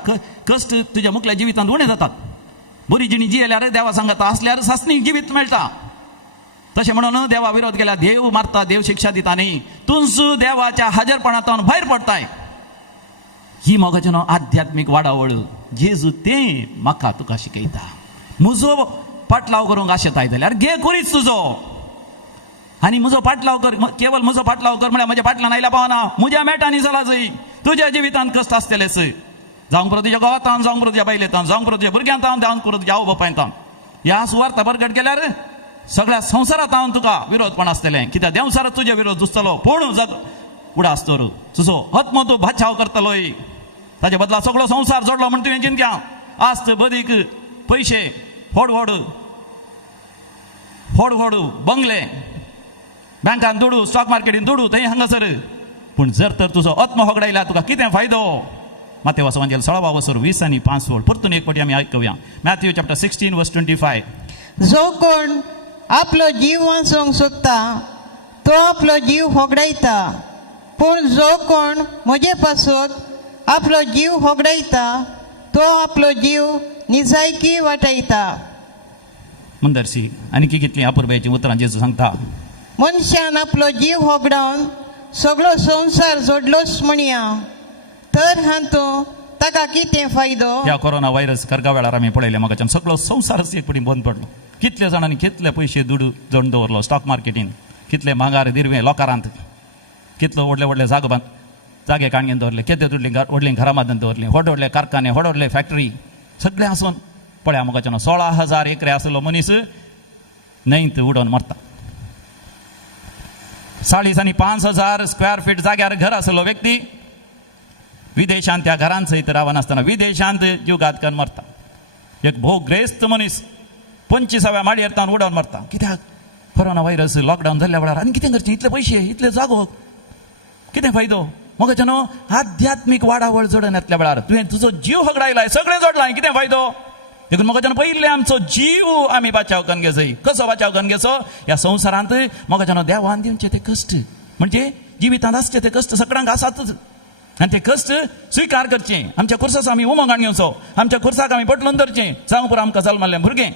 कश्ट तुज्या मुखल्या जिवितांत उणें जातात बरी जिणी जियेल्यार देवा सांगता असल्यार सासणी जिवीत मेळटा तशें म्हणून देवा विरोध केल्यार देव मारता देव शिक्षा दिता न्ही तूंच देवाच्या हजरपणांतून भायर पडताय ही मोगाचें न्हू आध्यात्मीक वाडावळ जेजू तें म्हाका तुका शिकयता म्हजो पाटलाव करूंक आशेताय जाल्यार घे करीच तुजो आनी म्हजो पाटलाव कर केवळ म्हजो पाटलाव कर म्हळ्यार म्हज्या पाटलान आयल्या पावना म्हज्या मेटांनी चला जय तुज्या जिवितांत कश्ट आसतलेच जावंक पुरो तुज्या गांवांत जावंक पुरो तुज्या बायलेतान जावंक पुरो तुज्या भुरग्यांत जावंक पुरो तुज्या आवय बापायतान ह्या सुवार्ता प्रगट केल्यार सगळ्या संवसारांत हांव तुका विरोधपण आसतलें कित्याक देवसारच तुजे विरोध झुजतलो पूण जग उडास तर तुजो आत्म तूं भाच्छाव करतलोय ताचे बदला सगळो संवसार जोडलो म्हण तुवें चिंत्या आस्त बदीक पैसे व्हड व्हड बंगले बँकान दोडू स्टॉक मार्केटीन दोडू थंय हांगासर पूण जर तर तुजो आत्म होगडायला तुका कितें फायदो माते वचोवंजेल 16 वर्सर 20 आनी 5 वर्ड परतून एक फावटी आमी आयकुया मॅथ्यू चॅप्टर 16 वर्स 25 जो कोण आपलो जीव वाचोवंक सोदता तो आपलो जीव होगडायता पूण जो कोण म्हजे पासून आपलो जीव होगडायता तो आपलो जीव निजायकी वाटयता. मुंदरसी आनी कितलीं अपुरबायेचीं उतरां जेजू सांगता. मनशान आपलो जीव होगडावन सगळो संवसार जोडलोच म्हणया तर हातूंत ताका कितें फायदो. ह्या कोरोना व्हायरस करगा वेळार आमी पळयलें म्हाका सगळो संवसारच एक पटी बंद पडलो. कितले जाणांनी कितले पयशे जोडून दवरलो स्टॉक मार्केटीन कितले मागार दिरवे लोकारांत कितलो व्हडले जागे काणगेन दवरले केदे व्हडलीं घरां बांदून दवरलीं व्हडले कारखाने व्हडले फॅक्टरी सगळे आसून पळया म्हाका 16,000 एकरे आसलो मनीस न्हंयत उडोवन मरता. 40 आनी 5,000 स्क्वेअर फीट जाग्यार घर आसलो व्यक्ती विदेशांत त्या घरांत सयत रावनासतना विदेशांत जीव घातकान मरता. एक भोव ग्रेस्त मनीस 25व्या माडयेर तावन उडोवन मरता. कित्याक कोरोना व्हायरस लॉकडावन जाल्ल्या वेळार आनी कितें करचें इतले पयशे इतले जागो कितें फायदो. म्हाका आध्यात्मीक वाडावळ जडोवन येतल्या वेळार तुवें तुजो जीव हगडायलाय सगळें जोडलां कितें फायदो. देखून म्हाका पयले आमचो जीव आमी बचाव करून घेवचो. कसो बचाव करून घेवचो ह्या संवसारांत म्हाका देवान दिवचे ते कश्ट म्हणजे जिवितांत आसचे ते कश्ट सगळ्यांक आसातच आनी ते कश्ट स्विकार करचे. आमच्या खुर्साक आमी उमंगान घेवचो आमच्या खुर्साक आमी पटलून धरचें. सांगू पुरो आमकां जल्माल्लें भुरगें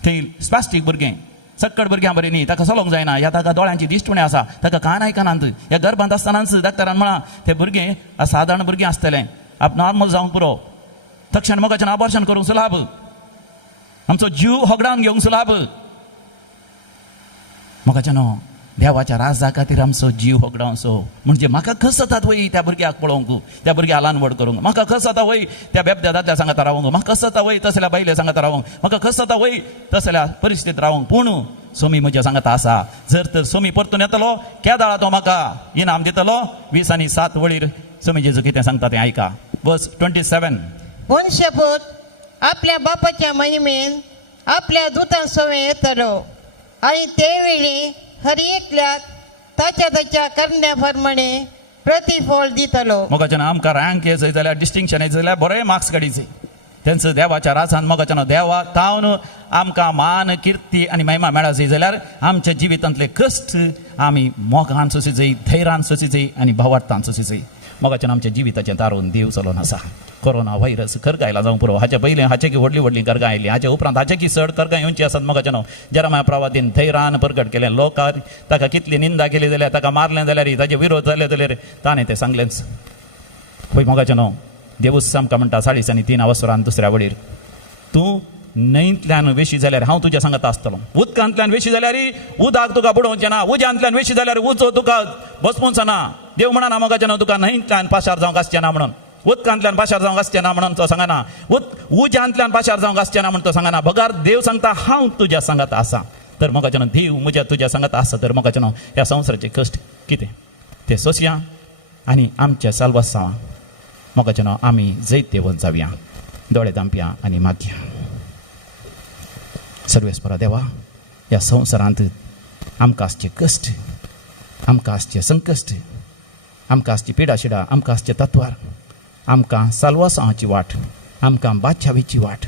थंय स्पास्टीक भुरगें सक्कड भुरग्यां बरें न्ही ताका चलोंक जायना ह्या ताका दोळ्यांची दिश्टुणें आसा ताका कान आयकनात. ह्या गर्भांत आसतनाच डाक्टरान म्हणा तें भुरगें सादारण भुरगें आसतलें नॉर्मल जावंक पुरो तक्षण म्हाका अबॉर्शन करूंक सुलाभ आमचो जीव होगडावन घेवंक सुलाभ. म्हाका देवाच्या राजा खातीर आमचो जीव होगडावचो म्हणजे म्हाका खस जातात वय त्या भुरग्याक पळोवंक त्या भुरग्याक ल्हान व्हड करूंक म्हाका खस जाता वय त्या बेबद्या दादल्या सांगात रावंक म्हाका खस जाता वय तसल्या बायले सांगात रावंक म्हाका खस जाता वय तसल्या परिस्थितीत रावंक. पूण सोमी म्हज्या सांगात आसा जर तर सोमी परतून येतलो केदाळा तो म्हाका इनाम दितलो. 20 आनी 7 वळीर सोमी जेजू कितें सांगता तें आयका. वर्स 27 मनुष्यपूत आपल्या बापाच्या महिमेन आपल्या दुतां सवे येतलो आनी ते वेळी हर एकल्याक ताच्या करण्या प्रमाणे प्रतिफळ दितलो. म्हाका आमकां रँक येयचो जाल्यार डिस्टिंक्शन येयचो जाल्यार बरे मार्क्स काडीचे तेंचो देवाच्या राजान म्हाका देवा तावन आमकां मान किर्ती आनी महिमा मेळची जाल्यार आमच्या जिवितांतले कश्ट आमी मोगान सोंसुचें धैर्यान सोंसुचें आनी भावार्थान सोंसुचें. म्हाका आमच्या जिविताचें दारून देव चलोवन आसा. कोरोना व्हायरस करगायला जावंक पुरो हाचे पयलीं हाचे की व्हडली करगां आयली हाचे उपरांत हाचे की चड करगां येवची आसात. म्हाका जेरमाया प्रवादीन धैर्यान प्रकट केलें लोकांक ताका कितली निंदा केली जाल्यार ताका मारलें जाल्यार ताचे विरोध जाले जाल्यार ताणें तें सांगलेंच. पळय म्हाका देवूच आमकां म्हणटा 3:30 वसरान दुसऱ्या वडीर तूं न्हंयतल्यान वेशी जाल्यार हांव तुज्या सांगात आसतलो. उदकांतल्यान वेशी जाल्यार उदक तुका बुडोवचें ना. उज्यांतल्यान वेशी जाल्यार उजो तुका बसपूच ना. देव म्हणना म्हाका तुका न्हंयतल्यान पाशार जावंक आसचें ना म्हणून उदकांतल्यान पाशार जावंक आसचें ना म्हणून तो सांगना. उज्यांतल्यान पाशार जावंक आसचें ना म्हणून तो सांगना. भगार देव सांगता हांव तुज्या सांगात आसा. तर म्हाका देव म्हज्या तुज्या सांगात आसा तर म्हाका ह्या संवसाराचे कश्ट कितें ते सोंसया आनी आमच्या साल्वासां म्हाका आमी जैत देवत जावया. दोळे धांपया आनी मागया. सर्वेस्परा देवा ह्या संवसारांत आमकां आसचे कश्ट आमकां आसचे संकश्ट आमकां आसची पिडाशिडा आमकां आसचे तत्वार आमकां साल्वासांची वाट आमकां बादशावेची वाट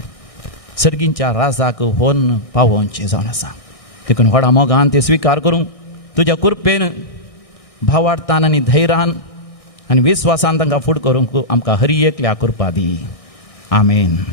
सर्गींच्या राजाक होन पावोवचें जावन आसा. देखून व्हडा मोगान ते स्विकार करूंक तुज्या कृपेन भावार्थान आनी धैर्यान आनी विस्वासान तांकां फूड करूंक आमकां हरी एकल्या कृपा दी. आमेन.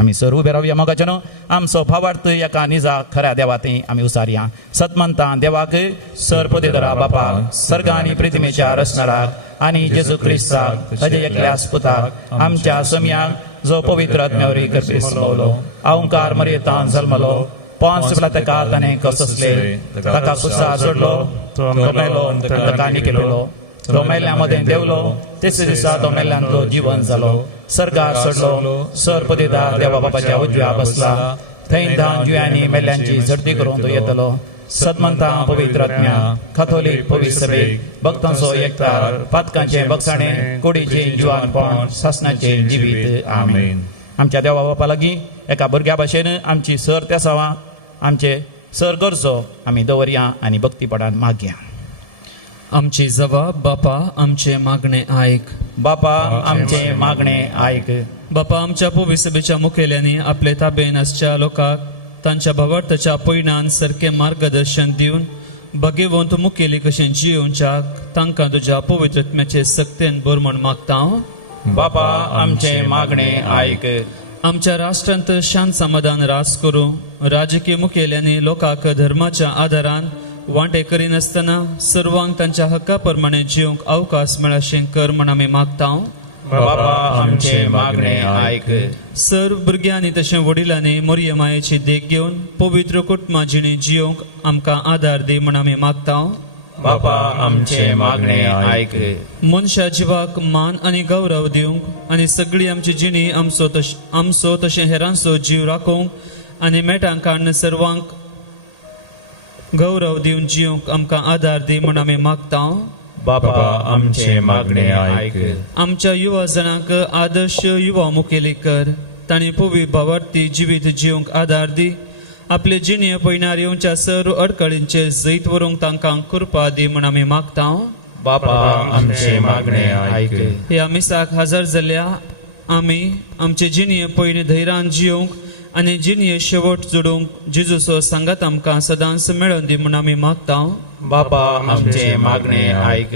आमी सर उबे रावया. मोगाचनो आमचो भावार्थ एका निजा खऱ्या देवातय आमी उसारया. सतमंता देवाक सर पदेदरा बापाक सर्ग आनी पृथ्वीच्या रचणाराक आनी जेजू क्रिस्ताक ताजे एकल्या पुताक आमच्या समयाक जो पवित्र आत्म्यावरी गर्भेस पावलो अवंकार मर्येतान जल्मलो पांच वेळा ताका ताणें कसले ताका कुसा जोडलो तो मेलो ताका निकेलो तो मेल्ल्यामध्ये देवलो तिसऱ्या दिसा तो मेल्ल्यांतलो जीवन जालो सर्गार चडलो सर पदेदार देवा बापाच्या उजव्या बसला थंय दान जुयांनी मेल्ल्यांची झडती करून तो येतलो. सदमंता पवित्र आत्म्या कॅथोलिक पवित्र सभेक भक्तांचो एकठार पातकांचे बगसाणे कुडीचे जिवानपण सासणाचे जिवीत. आमेन. आमच्या देवा बापा लागीं एका भुरग्या भाशेन आमची सर त्या सावा आमचे सर गरजो आमी दवरया आनी भक्तीपणान मागया. आमची जबाब बापा आमचे मागणे आयक. बापा आमचे मागणे आयक. बापा आमच्या पविसभेच्या मुखेल्यांनी आपले ताब्यान आसच्या लोकांक तांच्या भावार्थाच्या पयणान सारकें मार्गदर्शन दिवन भगेवंत मुखेली कशें जियोवच्याक तांकां तुज्या पवित्रत्म्याचे सक्तेन भर म्हण मागता हांव. बापा आमचे मागणे आयक. आमच्या राष्ट्रांत शांत समाधान रास करूं राजकीय मुखेल्यांनी लोकांक धर्माच्या आदारान वांटे करिनासतना सर्वांक तांच्या हक्का प्रमाणे जिवंक अवकाश मेळशें कर म्हण आमी मागता हांव. बापा आमचे मागणे आयक. सर्व भुरग्यांनी तशें वडिलांनी मोरये मायेची देख घेवन पवित्र कुटुंबा जिणे जियोंक आमकां आदार दी म्हण आमी मागता हांव. बापा आमचे मागणे आयक. मनशा जिवाक मान आनी गौरव दिवंक आनी सगळी आमची जिणी आमचो तशें हेरांचो जीव राखोवंक आनी मेटांक काडून सर्वांक गौरव दिवन जियोंक आमकां आदार दी म्हण आमी मागता हांव. बापा आमचे मागणे आयक. आमच्या युवा जणांक आदर्श युवा मुखेली कर. तांणी पुवी भावार्थी जिवीत जिवंक आदार दी. आपले जिणे पयणार येवच्या सर्व अडखळींचे जैत व्हरूंक तांकां कृपा दी म्हण आमी मागता हांव. बापा आमचे मागणे आयक. ह्या मिसाक हजर जाल्ल्या आमी आमचे जिणे पयलीं धैर्यान जियोंक आनी जिणे शेवट जोडूंक जेजूचो सांगात आमकां सदांच मेळोवन दी म्हण आमी मागता हांव. बापा आमचे मागणे आयक.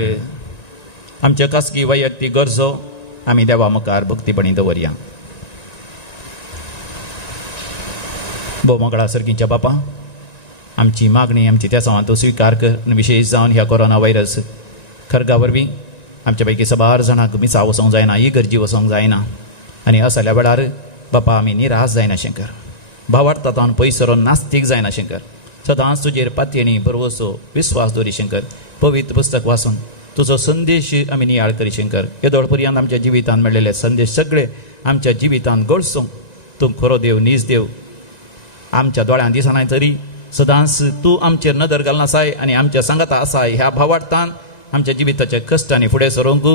आमच्या खासगी वैयक्तीक गरजो आमी देवा मुखार भक्तीपणी दवरया. भोवमंगळा सर्गीच्या बापा आमची मागणी आमची त्या सवां तूं स्विकार कर. विशेश जावन ह्या कोरोना व्हायरस खरगा वरवीं आमच्या पैकी सबार जाणांक मिसा वचोंक जायना, ही गरजी वचोंक जायना आनी असल्या वेळार बापा आमी निराश जायनाशें कर. भावार्थांत पयस सरून नास्तीक जायनाशें कर. सदांच तुजेर पातयेणी भरवसो विस्वास दवरिशें कर. पवित्र पुस्तक वाचून तुजो संदेश आमी नियाळ करिशें कर. येदोळ पर्यंत आमच्या जिवितांत मेळिल्ले संदेश सगळे आमच्या जिवितांत घडसूंक तूं खरो देव नीज देव आमच्या दोळ्यां दिसना तरी सदांच तूं आमचेर नदर घालना आसाय आनी आमच्या सांगाता आसाय. ह्या भावार्थान आमच्या जिविताच्या कश्टांनी फुडें सरोंक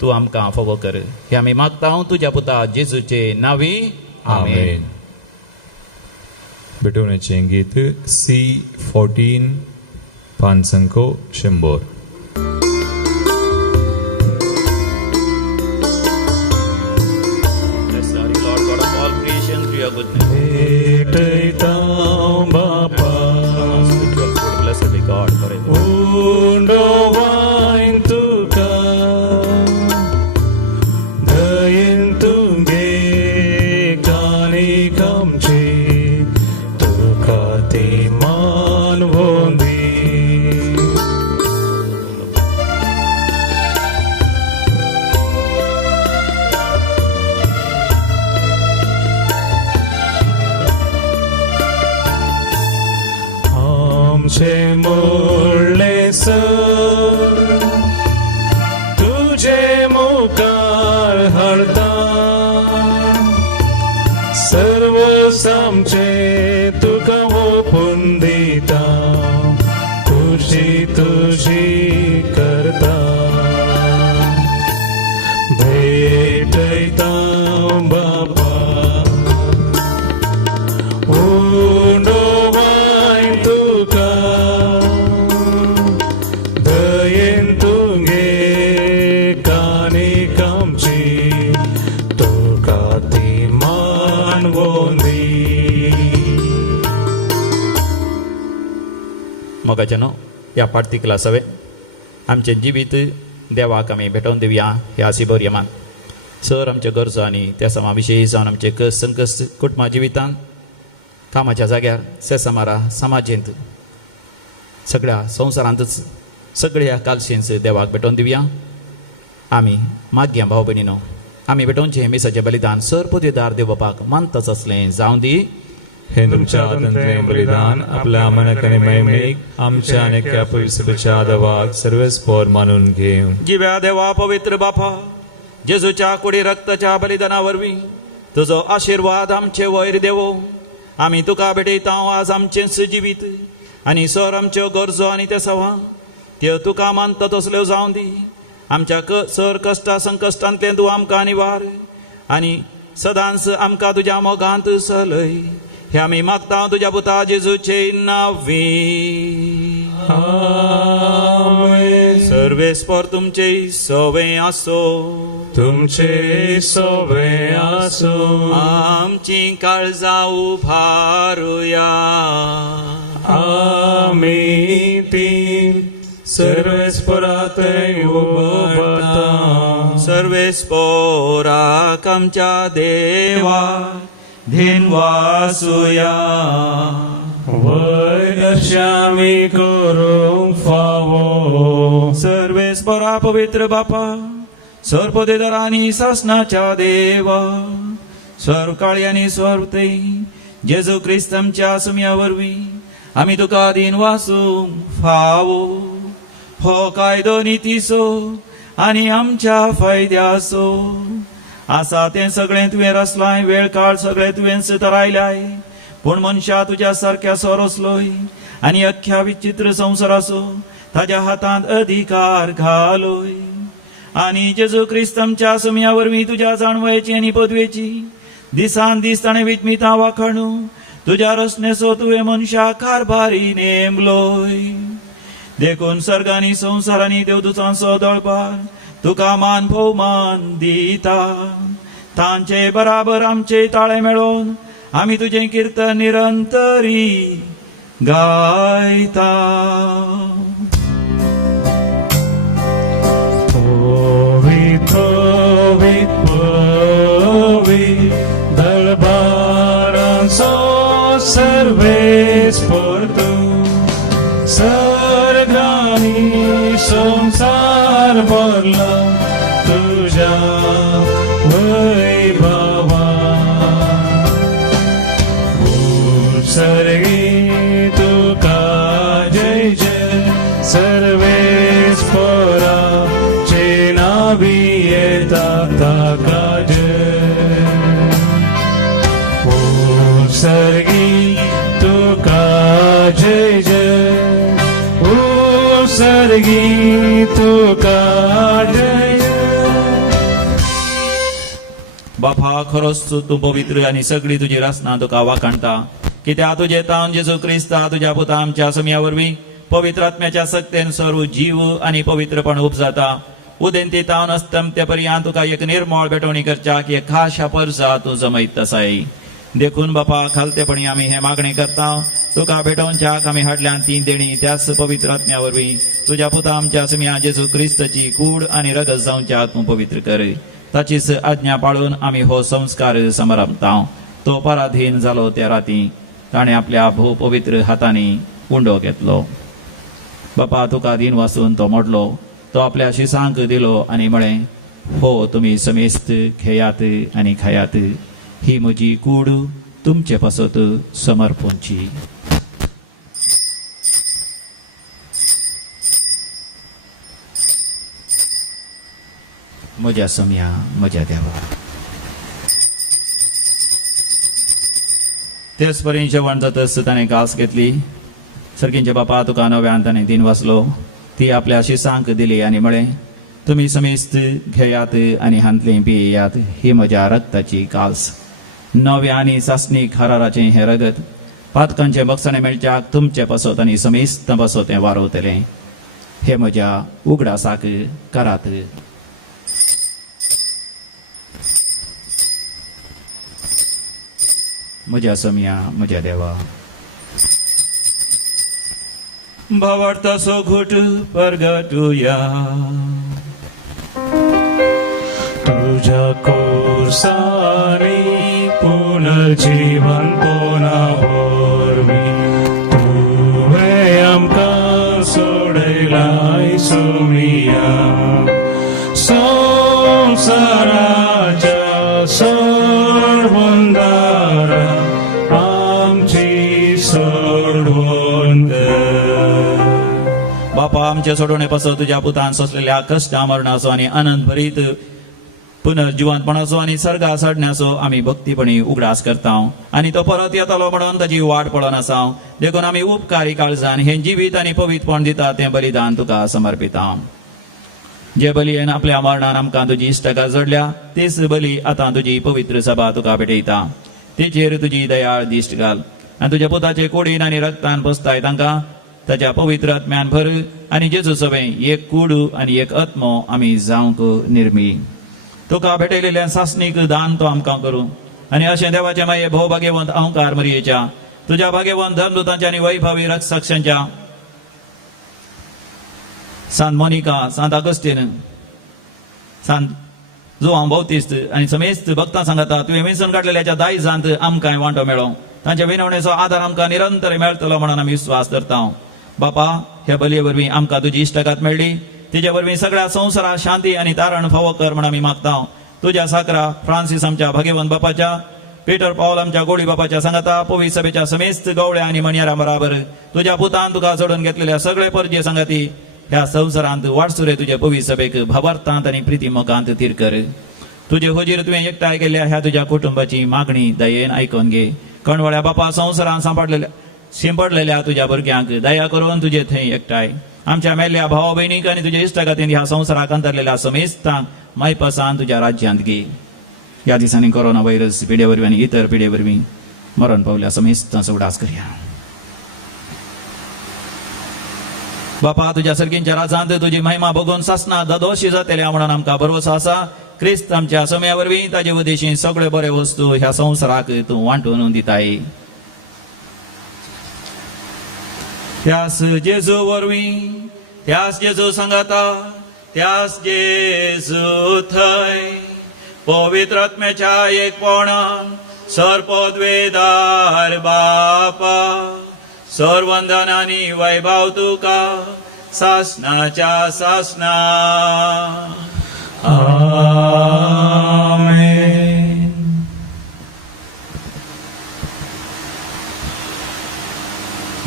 तूं आमकां फोगो कर. हे आमी मागता हांव तुज्या पुता जेजूचे नांवी. आमेन. भेटवण्याचें गीत C14 पानसंको 100. भेटयता बापा Blessed be God forever. उंडोवाइन तुका दयेन तुगे काणीक आमची तुका ती मानवून दी. आमचे मोडले सर तुझे मुखार हाडता. सर्व आमचे तुका ओपून दिता. तुझी करता भेटयता बापा उंडोवाइन तुका दयेन तुगे काणीक आमची तुका ती मानवून दी. मोगाच्यानो ह्या पार्टिकला सवे आमचे जिवीत देवाक आमी भेटोवन दिवया. ह्या सिबोर यमान सर आमचे गरजो आनी त्या समा विशयी जावन आमचे कस संकस कुटुंबा जिवितांत कामाच्या जाग्यार सेसमारा समाजेंत सगळ्या संवसारांतच सगळ्या कालशेंच देवाक भेटोवन दिवया. आमी मागया भाव भयणीनो आमी भेटोवचें मिसाचें बलिदान सर पदवेदार देव बापाक मानताच असलें जावं दी. हे तुमच्या तंत्रें बलिदान आपल्या मनाक आनी महिमेक आमच्या आनी एका पवित्रच्या देवाक सर्वेस्पोर मानून घेवं. जिव्या देवा पवित्र बापा जेजूच्या कुडी रक्ताच्या बलिदाना वरवीं तुजो आशिर्वाद आमचे वयर देवो. आमी तुका भेटयता आज आमचें जिवीत आनी सर आमच्यो गरजो आनी त्या सवां त्यो तुका मानता तसल्यो जावं दी. आमच्या सर कश्टा संकश्टांतले तूं आमकां निवार आनी सदांच आमकां तुज्या मोगांत चलय. हे आमी मागता तुज्या पुता जेजूचे नांवी. आमेन. सर्वेस्पर तुमचे सवय आसो. तुमचे सोबे आसो. आमची काळजां उभारुया. आमी ती सर्वेस्परातय उबरता. सर्वेस्पोराक आमच्या देवा धेन वासुया. वैदर्शामी करूंक फावो. सर्वेस्परा पवित्र बापा सर्वपोतेदार आनी शासनाच्या देवा सर्वकाळी आनी सर्वते जेजू क्रिस्त आमच्या सुम्या वरवीं आमी तुका दिन वासूंक फावो. हो कायदो नितीचो आनी आमच्या फायद्याचो आसा तें सगळें तुवें रचलाय. वेळ काळ सगळें तुवें सुदारायलाय. पूण मनशा तुज्या सारक्या सोरोसलोय आनी अख्ख्या विचित्र संवसाराचो ताज्या हातांत अधिकार घालोय. आनी जेजू क्रिस्त आमच्या सुम्या वरवीं तुज्या जाणवायेची आनी पदवेची दिसान दीस ताणें विटमितां वाखाणू तुज्या रचनेचो तुवें मनशा कारभारी नेमलोय. देखून सर्गानी संवसारांनी देवदूतांचो दळपार तुका मान भोवमान दिता. तांचे बराबर आमचे ताळे मेळोवन आमी तुजें किर्तन निरंतरी गायता. सर्वेस्पर तू सर्गानी संसार भरला तुझ्या वैभवा. सर्गी तुका जय जय. सर्वेस्पराचे नावी येता ताका जय. सर्गी तुका जय जय. सर्गी तुका जय जय. बापा खरोच तूं पवित्र आनी सगळी तुजी रचना तुका वाखाणटा. कित्याक तुजे तावन जेजू क्रिस्ता तुज्या पुता आमच्या सुम्या वरवीं पवित्र आत्म्याच्या सक्तेन सर्व जीव आनी पवित्रपण उपजाता. उदेंती तावन अस्तम ते पर्यंत तुका एक निर्मळ भेटवणी करच्याक एक खाशा परसा तूं जमयत तसाय. देखून बापा खालतेपणी आमी हे मागणी करता. तुका भेटोवच्याक आमी हाडल्यान ती देणी त्याच पवित्र आत्म्या वरवीं तुज्या पुता आमच्या सुम्या जेजू क्रिस्ताची कूड आनी रगत जावच्याक तूं पवित्र कर. ताचीच आज्ञा पाळून आमी हो संस्कार समरमता. तो पराधीन जालो त्या राती ताणें आपल्या भोव पवित्र हातांनी उंडो घेतलो. बापा तुका दिन वाचून तो मोडलो. तो आपल्या शिसांक दिलो आनी म्हळें, हो तुमी समेस्त घेयात आनी खायात. ही म्हजी कूड तुमचे पासत समर्पणची. म्हज्या सम्या म्हज्या देवा. तेच परेन जेवण जातच ताणें घास घेतली. सर्गींचे बापा तुका नव्यान ताणें दिन वाचलो. ती आपल्या शिसांक दिली आनी म्हळें, तुमी समेस्त घेयात आनी हांतले पियेयात. ही म्हज्या रक्ताची काल्स. नव्या आनी सासणी खाराराचें हें रगत पातकांचे बक्षणे मेळच्याक तुमचे पासत आनी समेस्त पासत हें वारोवतलें. हे म्हज्या उगडासाक करात. म्हज्या सम्या म्हज्या देवा. भावार्थाचो घोट परगटुया. तुझ्या कोर्सानी पुनर्जीवन पोना वरवी तुवें आमकां सोडयलाय सुमिया. संवसाराच्या सोडवंदारा आमची सोडवंद. बापा आमचे सोडवणे पासत तुज्या पुतान सोंसलेल्या कश्टा मरणाचो आनी आनंद भरीत पुनर्जिवंतपणाचो आनी सर्गा चडण्याचो आमी भक्तीपणी उगडास करता. आनी तो परत येतलो म्हणून ताची वाट पळोवन आसा. देखून आमी उपकारी काळजान हें जिवीत आनी पवित्रपण दिता तें बलिदान तुका समर्पिता. जे बलयेन आपल्या मरणान आमकां तुजी इश्टका जडल्या तेच बली आतां तुजी पवित्र सभा तुका भेटयता. तेचेर तुजी दयाळ दिश्ट घाल आनी तुज्या पुताचे कोडीन आनी रक्तान पोसताय तांकां ताच्या पवित्र आत्म्यान भर आनी जेजू सभे एक कूड आनी एक आत्मो आमी जावंक निर्मी. तुका भेटयलेल्या सासणीक दान तो आमकां करूं आनी अशें देवाचे माये भोव भाग्यवंत अहंकार मरयेच्या तुज्या भाग्यवंत धर्मदूतांच्या आनी वैभवी रक्षसाक्षांच्या सांत मोनिका, सांत अगस्टीन, सांत जोआंव बावतिस्त आनी समेस्त भक्तां सांगता तुवें वेंचून काडलेल्याच्या दायजांत आमकांय वांटो मेळो. तांच्या विनवणेचो आदार आमकां निरंतर मेळटलो म्हणून आमी विस्वास धरता. बापा, ह्या बलये वरवीं आमकां तुजी इश्टगात मेळ्ळी. तेज्या वरवीं सगळ्या संवसाराक शांती आनी तारण फावो कर म्हण आमी मागता. तुज्या साकरा फ्रांसीस आमच्या भाग्यवंत बापाच्या, पीटर पॉल आमच्या गोडी बापाच्या सांगता, पवित्र सभेच्या समेस्त गवळ्या आनी मणयारा बराबर तुज्या पुतान तुका सोडून घेतलेल्या सगळे परजे सांगाती ह्या संवसारांत वाडसुरे तुज्या पवित्र सभेक भावार्थांत आनी प्रिती मोगांत तीर कर. तुजे हुजीर तुवें एकठांय केल्ल्या ह्या तुज्या कुटुंबाची मागणी दयेन आयकून घे. कणवळ्या बापा, संवसारांत शिंपडलेल्या तुज्या भुरग्यांक दया करून तुजे थंय एकठांय. आमच्या मेल्ल्या भावा भयणीक आनी तुज्या इश्टगातीन ह्या संवसाराक अंतरलेल्या समेस्तांक मायपासान तुज्या राज्यांत घे. ह्या दिसांनी कोरोना व्हायरस पिडे वरवीं आनी इतर पिडे वरवीं मरण पावल्या समेस्तांचो उडास करया. बापा, तुज्या सर्गींच्या राजांत तुजी महिमा बघून सासना ददोशी जातल्या म्हणून आमकां भरवसो आसा. क्रिस्त आमच्या समया वरवीं ताजे उद्देशीं सगळे बरे वस्तू ह्या संवसाराक तूं वांटून दिताय. त्यास जेजू वरवीं, त्यास जेजू सांगाता, त्यास जेजू थंय पवित्र आत्म्याच्या एकपणान सरपदवेदार बापा, सर्वंदन आनी वैभव तुका सासनाच्या सासना. आमेन.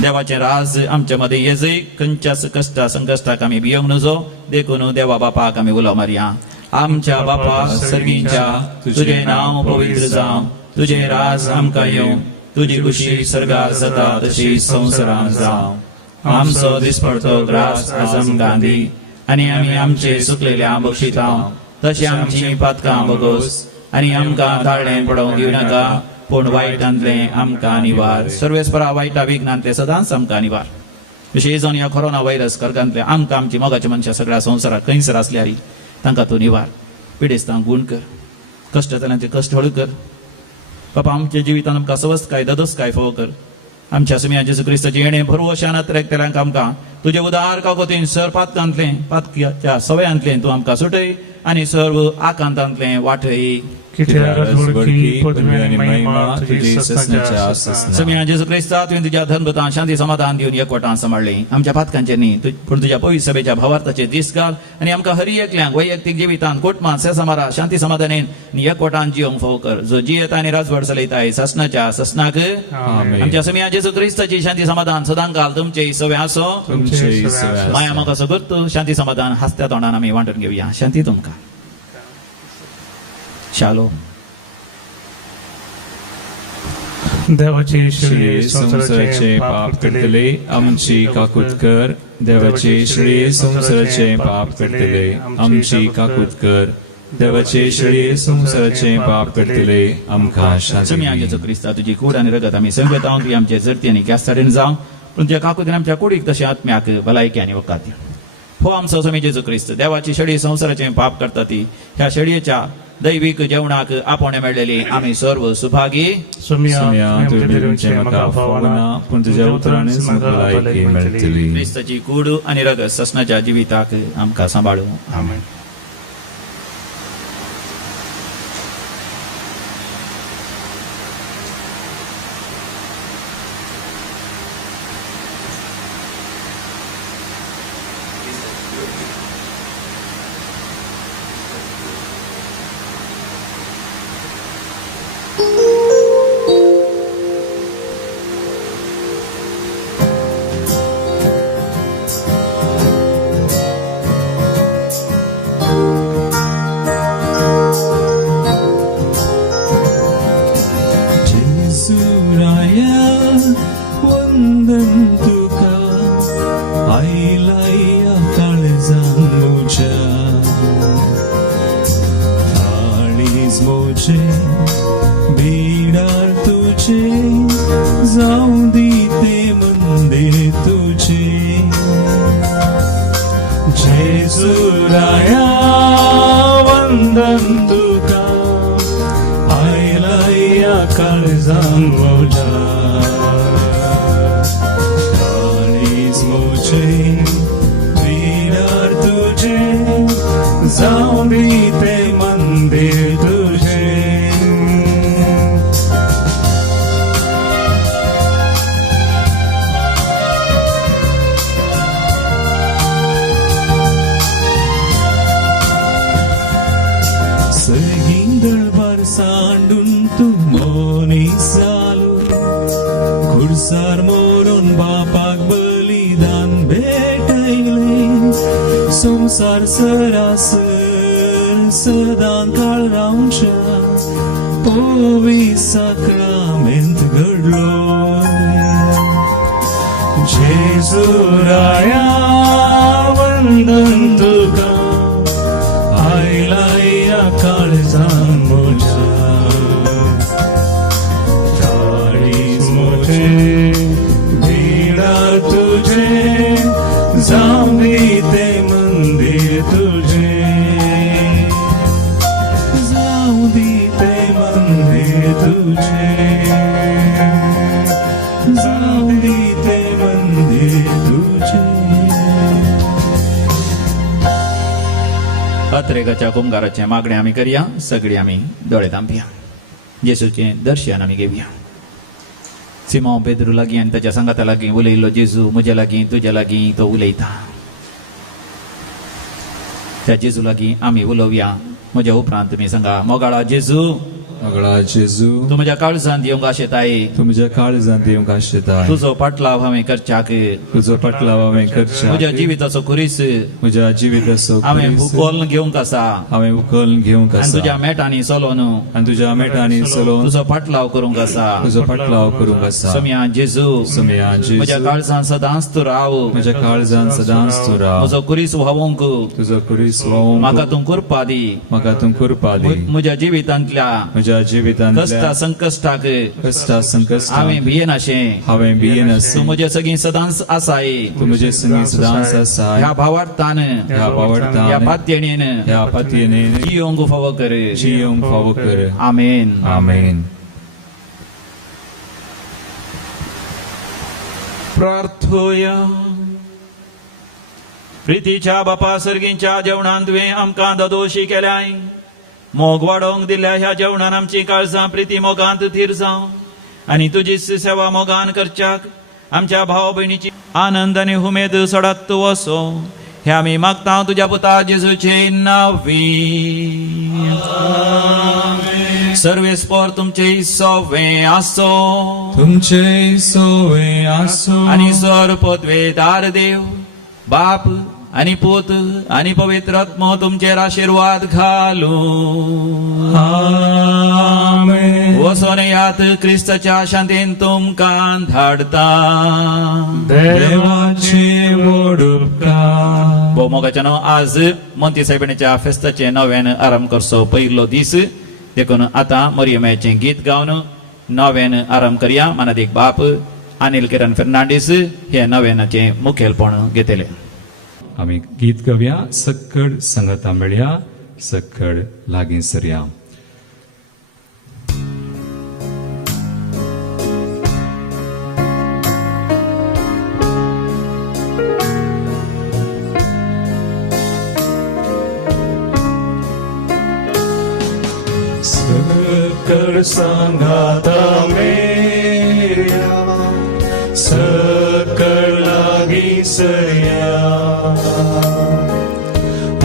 देवाचे राज आमच्या मध्ये येजय. खंयच्याच कष्टा संकश्टाक आमी भियोंक नजो. देखून देवा बापाक आमी उलो मारया. आमच्या बापा सर्गींच्या, तुझे नाव पवित्र जावं, तुझे राज आमकां येवं, तुजी खुशी सर्गार जाता तशी संवसारांत जावं. आमचो दिसपडतो ग्रास आज आमकां दी आनी आमी आमचे सुकलेल्या बक्षिता तशी आमची पातकां बगोस आनी आमकां ताळ्ळें पडोवंक दिवं नाका, पूण वायटांतलें आमकां निवार. सर्वेस्परा वायटा विघ्नांतले सदांच आमकां निवार. विशेश जावन ह्या कोरोना व्हायरस कर्गांतले आमकां आमची मोगाच्या मनशां सगळ्या संवसाराक खंयसर आसल्यार तांकां तूं निवार. पिडेस्तांक गूण कर, कश्ट जाल्यांचे कश्ट हळ कर. बापा, आमच्या जिवितान आमकां स्वस्थ काय ददस काय फावो कर. आमच्या सुमया जेजू क्रिस्ताची येणे भरवशान तेल्यांक आमकां तुजे उदार काकोतीन सर पातकांतलें सवयांतलें तूं आमकां सुटय आनी सर्व आकांतांतलें वाटय. सुमया जेजू क्रिस्ता, तुवें तुज्या धर्मदूतांक शांती समाधान दिवन एकवटान सांबाळ्ळें. आमच्या पातकांचेर न्ही, पूण तुज्या पवित्र सभेच्या भावार्थाचेर दीस घाल आनी आमकां हर एकल्यांक वैयक्तीक जिवितांत कुटुंबांत सेसमारा शांती समाधानेन आनी एकवटान जियोंक फावो कर. जो जियेता आनी राजवट चलयताय ससनाच्या ससनाक. आमच्या सुमया जेजू क्रिस्ताची शांती समाधान सदां घाल तुमचे सवे आसो. माया मोग असो करतू शांती समाधान हास्त्या तोंडान आमी वांटून घेवया. शांती तुमकां. शालो. देवाची श्री संवसाराचे पाप करतले आमची काकूट कर. देवाचे श्री संवसाराचे पाप करतले आमची काकूट कर. देवाचे श्री संवसाराचे पाप करतले आमकां शांती. सुमया जेजू क्रिस्ता, तुजी कूड आनी रगत आमी संगता ती आमचे जरती आनी गॅस्ताडेन जावं, पूण तुज्या काकूतीन आमच्या कुडीक तशें आत्म्याक भलायकी आनी वकात. हो आमचो स्वामी जेजू क्रिस्त, देवाची शेळी संवसाराचे पाप करता ती ह्या शेळयेच्या दैवीक जेवणाक आपण मेळलेली आमी सर्व सुभागी. पूण तुज्या उतरांनीच म्हाका भलायकी मेळटली. क्रिस्ताची कूड आनी रगत ससनाच्या जिविताक आमकां सांबाळूं. आमेन. आयलाय काळजान म्हज्या सांगोजा कारिस्मोचे विरार तुझे जाऊं दे ते मंदिर तुझे दरबार सांडून तू मोनी चालू खुर्सार मोरून बापाक बलिदान भेटले संसार सरासर सदां काळ रावच्या पोवी साक्रामेंत घडलो जेजुराया वंदन तुका आयला या काळजान मोच्या काळीज भिडार तुझे जाऊं दे ते मंदिर तुझे जाऊं दे ते मंदिर तुझे जाऊं दे ते मंदिर तुझे अत्रेकाच्या कुंभाराचे मागणे आम्ही करूया सगळी आम्ही दोळे तांपया जेजूचे दर्शन आम्ही घेऊया सिमो पेद्रू लागीं आनी ताच्या सांगाता लागीं उलयल्लो जेजू म्हज्या लागीं तुज्या लागीं तो उलयता त्या जेजू लागीं आमी उलोवया म्हज्या उपरांत तुमी सांगा मोगाळा जेजू मोगळा जेजू तूं म्हज्या काळजांत येवंक आशेताय तू म्हज्या काळजांत येवंक आशेताय तुजो पाटलाव हांवें करच्याक तुजो पाटलाव हांवें करच्या म्हज्या जिविताचो खुरीस म्हज्या जिविताचो हांवें उखोलन घेवंक आसा हांवें उखल घेवंक आनी आसा तुज्या मेटांनी चलोवन आनी तुज्या मेटांनी चलोवन तुजो पाटलाव करूंक आसा तुजो पाटलाव करूंक आसा सोम्या जेजू सोम्या म्हज्या जेजू काळजांत सदांच तूं राव म्हज्या काळजांत सदांच तूं राव म्हजो खुरीस व्हावंक तुजो कुरीस व्हावंक म्हाका तूं कृपा दी म्हाका तूं कृपा दी म्हज्या जिवितांतल्या म्हज्या जिवितांत कष्टा संकश्टाक कष्टा संकश्ट हांवें भियेनाशें हांवें भियेन तूं म्हजे सगळीं सदांच आसाय तूं म्हजे संगी सदांच आसाय ह्या भावार्थान ह्या ह्या पावडतान पातयेणेन ह्या पातयेने जियोंक फावो कर जियोंक फावो कर आमेन आमेन प्रार्थोया प्रितीच्या बापा सर्गींच्या जेवणांत तुवें आमकां दोशी केल्याय मोग वाडोवंक दिल्ल्या ह्या जेवणान आमची काळजां प्रिती मोगांत थीर जावं आनी तुजी सेवा मोगान करच्याक आमच्या भाव भयणीची आनंद आनी उमेद सडत वसो हे आमी मागता तुज्या पुता जेजूचे नांवी सर्वेस्पर तुमचे सवे आसो तुमचे सोवे आसो आनी सर पदवेदार देव बाप आनी पूत आनी पवित्र आत्मो तुमचेर आशीर्वाद घालू आमेन वसोन यात क्रिस्ताच्या शांतीन तुमकां धाडता देवाचे व्हड उपकार भोवमोगाच्यान आज मोंती साहेबाच्या फेस्ताचे नव्यान आरंभ करचो पयलो दीस देखून आतां मरियमेचें गीत गावन नव्यान आरंभ करया मानादीक बाप अनिल किरण फर्नांडीस हे नव्यानाचे मुखेलपण घेतले आमी गीत गावया सक्कड संगता मेळया सक्कड लागीं सरया सक्कड संगता मेळया सक्कड लागीं सरया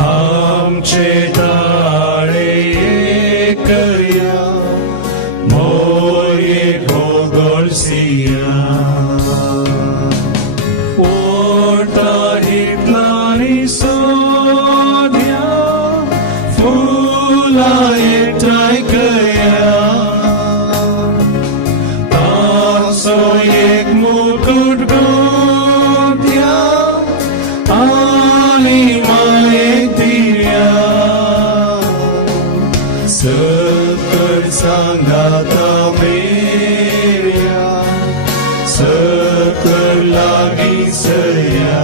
आमचे ताळे करया मोये घोगळसिया ओटा हितलानी सोद्या फुला एकठांय करया तासो एक मुकुट घालया आनी मायेक दिया सकड सांगाता मेळया सकड लागीं सरया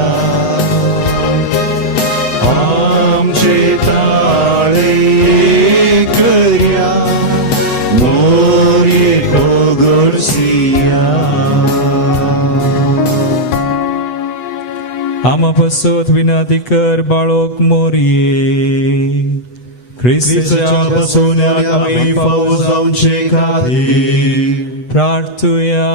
आमचे ताळे करया मोरये घोगळ आम पसोत विनंती कर बाळोक मोरये ख्रिस्ताच्या बसवण्यात आम्ही फावो जावचे खातीर प्रार्थुया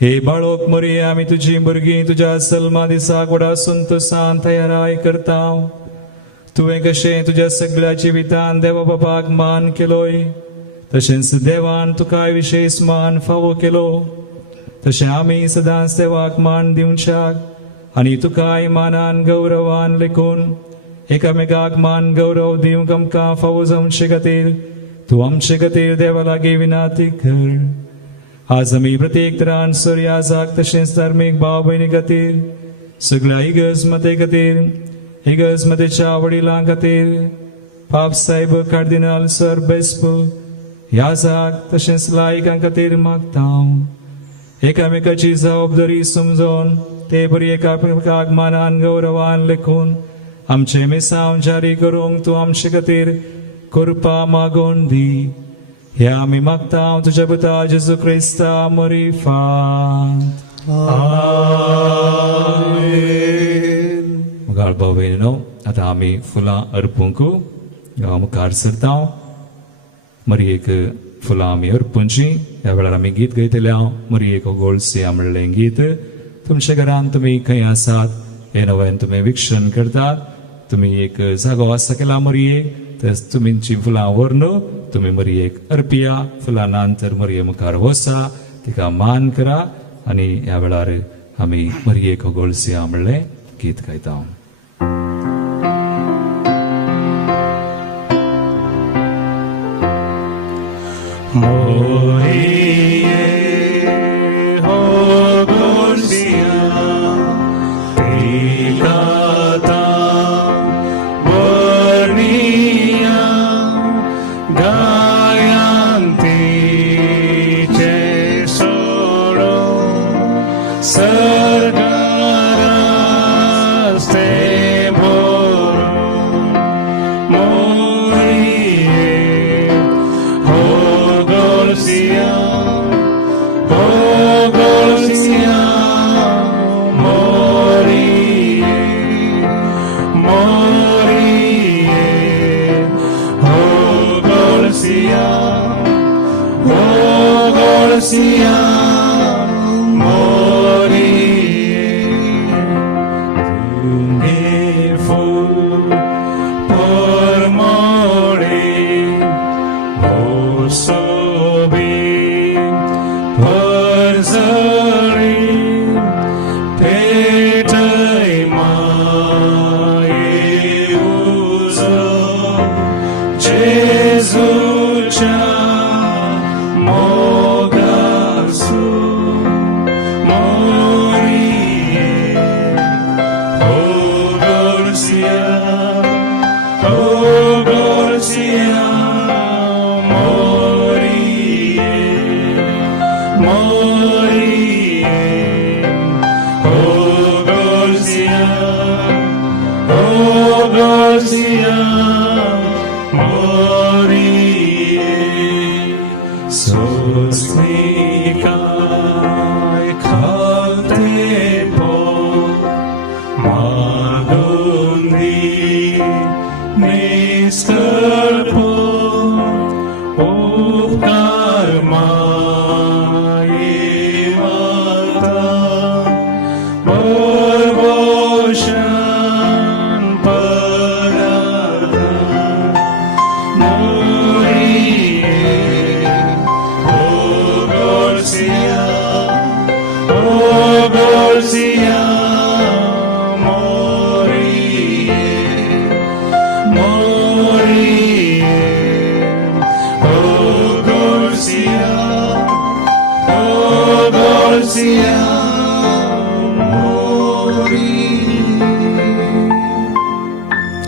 हे बाळोक मोरये आम्ही तुझी भुरगीं तुझ्या सल्मा दिसाक व्हडा संतोषान तयाराय करता तुवें कशें तुझ्या सगळ्या जिवितान देवा बापाक मान केलोय तशेंच देवान तुकाय विशेष मान फावो केलो तशें आमी सदांच देवाक मान दिवच्याक आनी तुकाय मानान गौरवान लेखून एकामेकाक मान गौरव दिवंक आमकां फावो जावचे खातीर तूं आमचे खातीर देवा लागीं विनंती कर आज आमी प्रत्येक तरान सूर्याजाक तशेंच धार्मीक भाव भयणी खातीर सगळ्या इगर्ज मते खातीर इगर्ज मतेच्या वडिलां खातीर पाप साहेब कार्दिनाल सर बेस्प याजाक तशेंच लायकां खातीर मागता एकामेकाची जबाबदारी समजून ते बरी एकामेकाक मानान गौरवान लेखून आमचे मिसांव जारी करूंक तूं आमचे खातीर कृपा मागून दी हे आमी मागता तुज्या पुता जेजू क्रिस्ता मोरी फांत मुखार भाव भयणीनो आतां आमी फुलां अर्पूंक मुखार सरता मरयेक फुलां आमी अर्पूंची ह्या वेळार आमी गीत गयतले मरयेक गोळसी म्हणलें गीत तुमच्या घरान तुमी खंय आसात हे नव्यान तुमी विक्षण करतात तुमी एक जागो आसा केला मरयेक तर तुमची फुलां व्हरून तुमी मरयेक अर्पिया फुलां नंतर मरये मुखार वसा तिका मान करा आनी ह्या वेळार आमी मरयेक गोळसी म्हणलें गीत गायता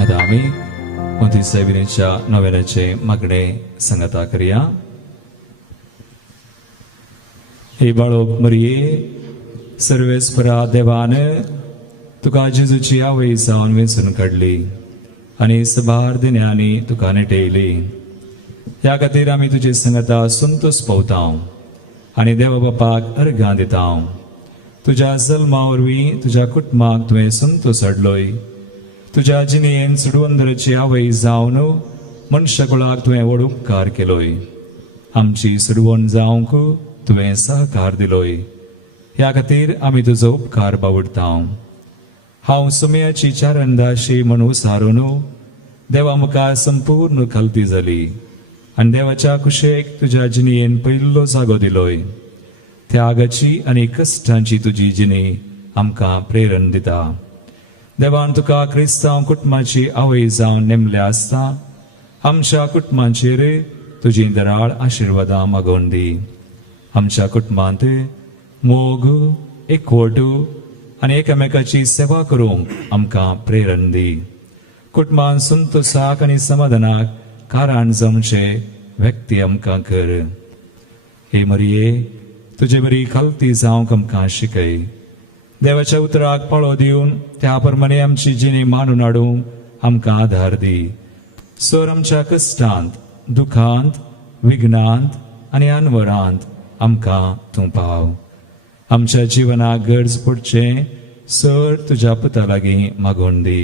आता आम्ही कोणती साहेबिनीच्या नव्याचे मागणे सांगता करूया हे बाळोक मरिये सर्वेस्परा देवान तुका जेजूची आवय जावन वेचून काडली आनी सबार दिन्यांनी तुका नेटयली ह्या खातीर आमी तुजी संगता संतोष पावता आनी देवा बापाक अर्घां दिता तुझ्या जल्मावरवीं तुझ्या कुटुंबाक तुवें संतोश हाडलोय तुझ्या जिणेन सुडवंदराची आवय जावन मनशाकुळाक तुवें व्हड उपकार केलोय आमची सुडवण जावंक तुवें सहकार दिलोय ह्या खातीर आमी तुजो उपकार बावडटा हांव सुमयाची चारंदाशी म्हणून सारून देवा मुखार संपूर्ण खालती जाली आनी देवाच्या कुशेक तुज्या जिणेन पयलो जागो दिलोय त्यागाची आनी कश्टांची तुजी जिणी आमकां प्रेरण दिता देवान तुका क्रिस्तांव कुटुंबाची आवय जावन नेमल्या आसता आमच्या कुटुंबाचेर तुजी दराळ आशिर्वादां मागोवन दी आमच्या कुटुंबांत मोग एकवट आनी एकामेकाची सेवा करूंक आमकां प्रेरण दी कुटुंबान संतोषाक आनी समाधानाक कारण जमचे व्यक्ती आमकां कर हे मरिये तुजे बरी खालती जावंक आमकां शिकय देवाच्या उतराक पळो दिवन त्या प्रमाणे आमची जिणी मांडून हाडूंक आमकां आधार दी सर आमच्या कश्टांत दुखांत विघ्नांत आनी अनवरांत आमकां तूं पाव आमच्या जिवनाक गरज पडचे सर तुज्या पुता लागीं मागोवन दी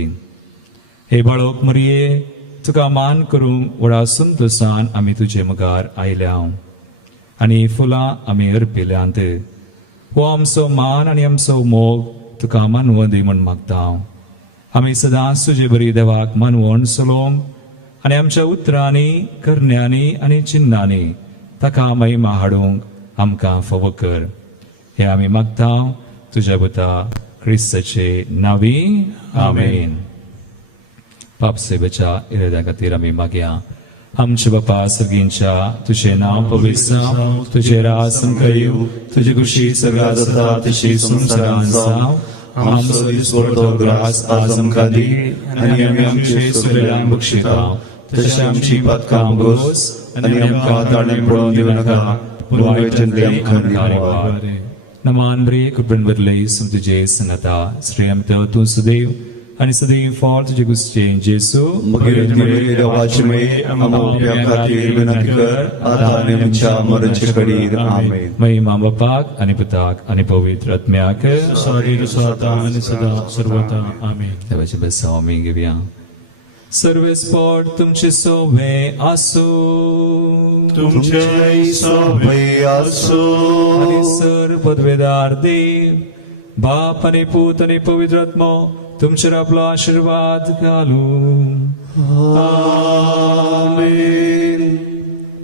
हे बाळोक मरिये तुका मान करूंक व्हडा संतोशान आमी तुजे मुखार आयल्या आनी फुलां आमी अर्पिल्यांत हो आमचो मान आनी आमचो मोग तुका मानवं दी म्हूण मागता आमी सदांच तुजे बरी देवाक मानवण चलोवंक आनी आमच्या उतरांनी करण्यांनी आनी चिन्नांनी ताका महिमा हाडूंक आमकां फावो कर हे आमी मागता तुज्या पुता क्रिस्ताचे नांवी आमेन पापसेवेच्या इराद्या खातीर आमी मागया आमचे बापा सर्गींच्या तुझे नाव पवित्र जावं तुझे राज आमकां येवं तुजी खुशी सगळ्या जाता तशी संवसारांत जावं आमचो दिसपडटो ग्रास आज आमकां दी आनी आमी आमचे सुबेलांक बक्षिता तशें आमची पातकां आमगोस आनी आमकां ताळें पडोवन दिवं नाका पूण वायटांतली आमकां निवार नमान बरे कुटुंब बदलय तुझे सनता श्री आमतो तूं सुदैव आनी सदैव फॉर तुजे गुस्ते जेसू देवाची मे आमच्या खातीर विनंती कर आता आनी आमच्या मरणाचे घडीर आमेन महिमा बापाक आनी पुताक आनी पवित्र आत्म्याक शरीर स्वता आणि सदा सर्वता आमेन देवाचे बसाव आमी घेवया सर्वे स्पॉट तुमचे सोवे आसो तुमचे सोबे आसो आनी सर पदवेदार देव बाप आनी पूत आनी पवित्र आत्मो तुमचेर आपलो आशीर्वाद घालू आमेन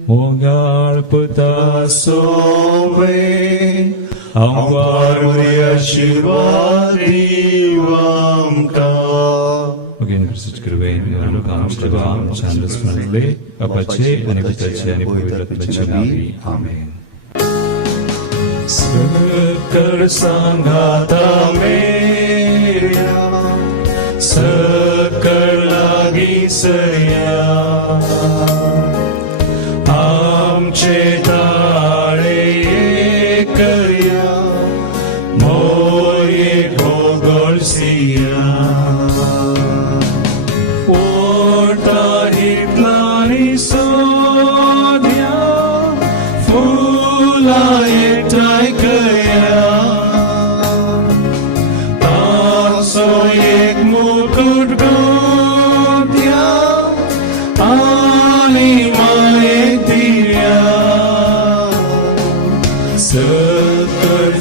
मोगाळ पुता सोबे आमकां बरे आशीर्वाद दिव आमकां Again, Christ Kirvein, Abraham, Shivam, Chandras, Manle, Apache, and Epitache, and Epitache, Amen. Sakar Sanghata Meya, Sakar Lagi Saya, Amche Tare Karya, Moye Gogol Siya.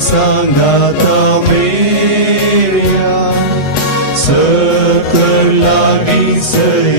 Sanghata Meya, Sakar Lagi Saya.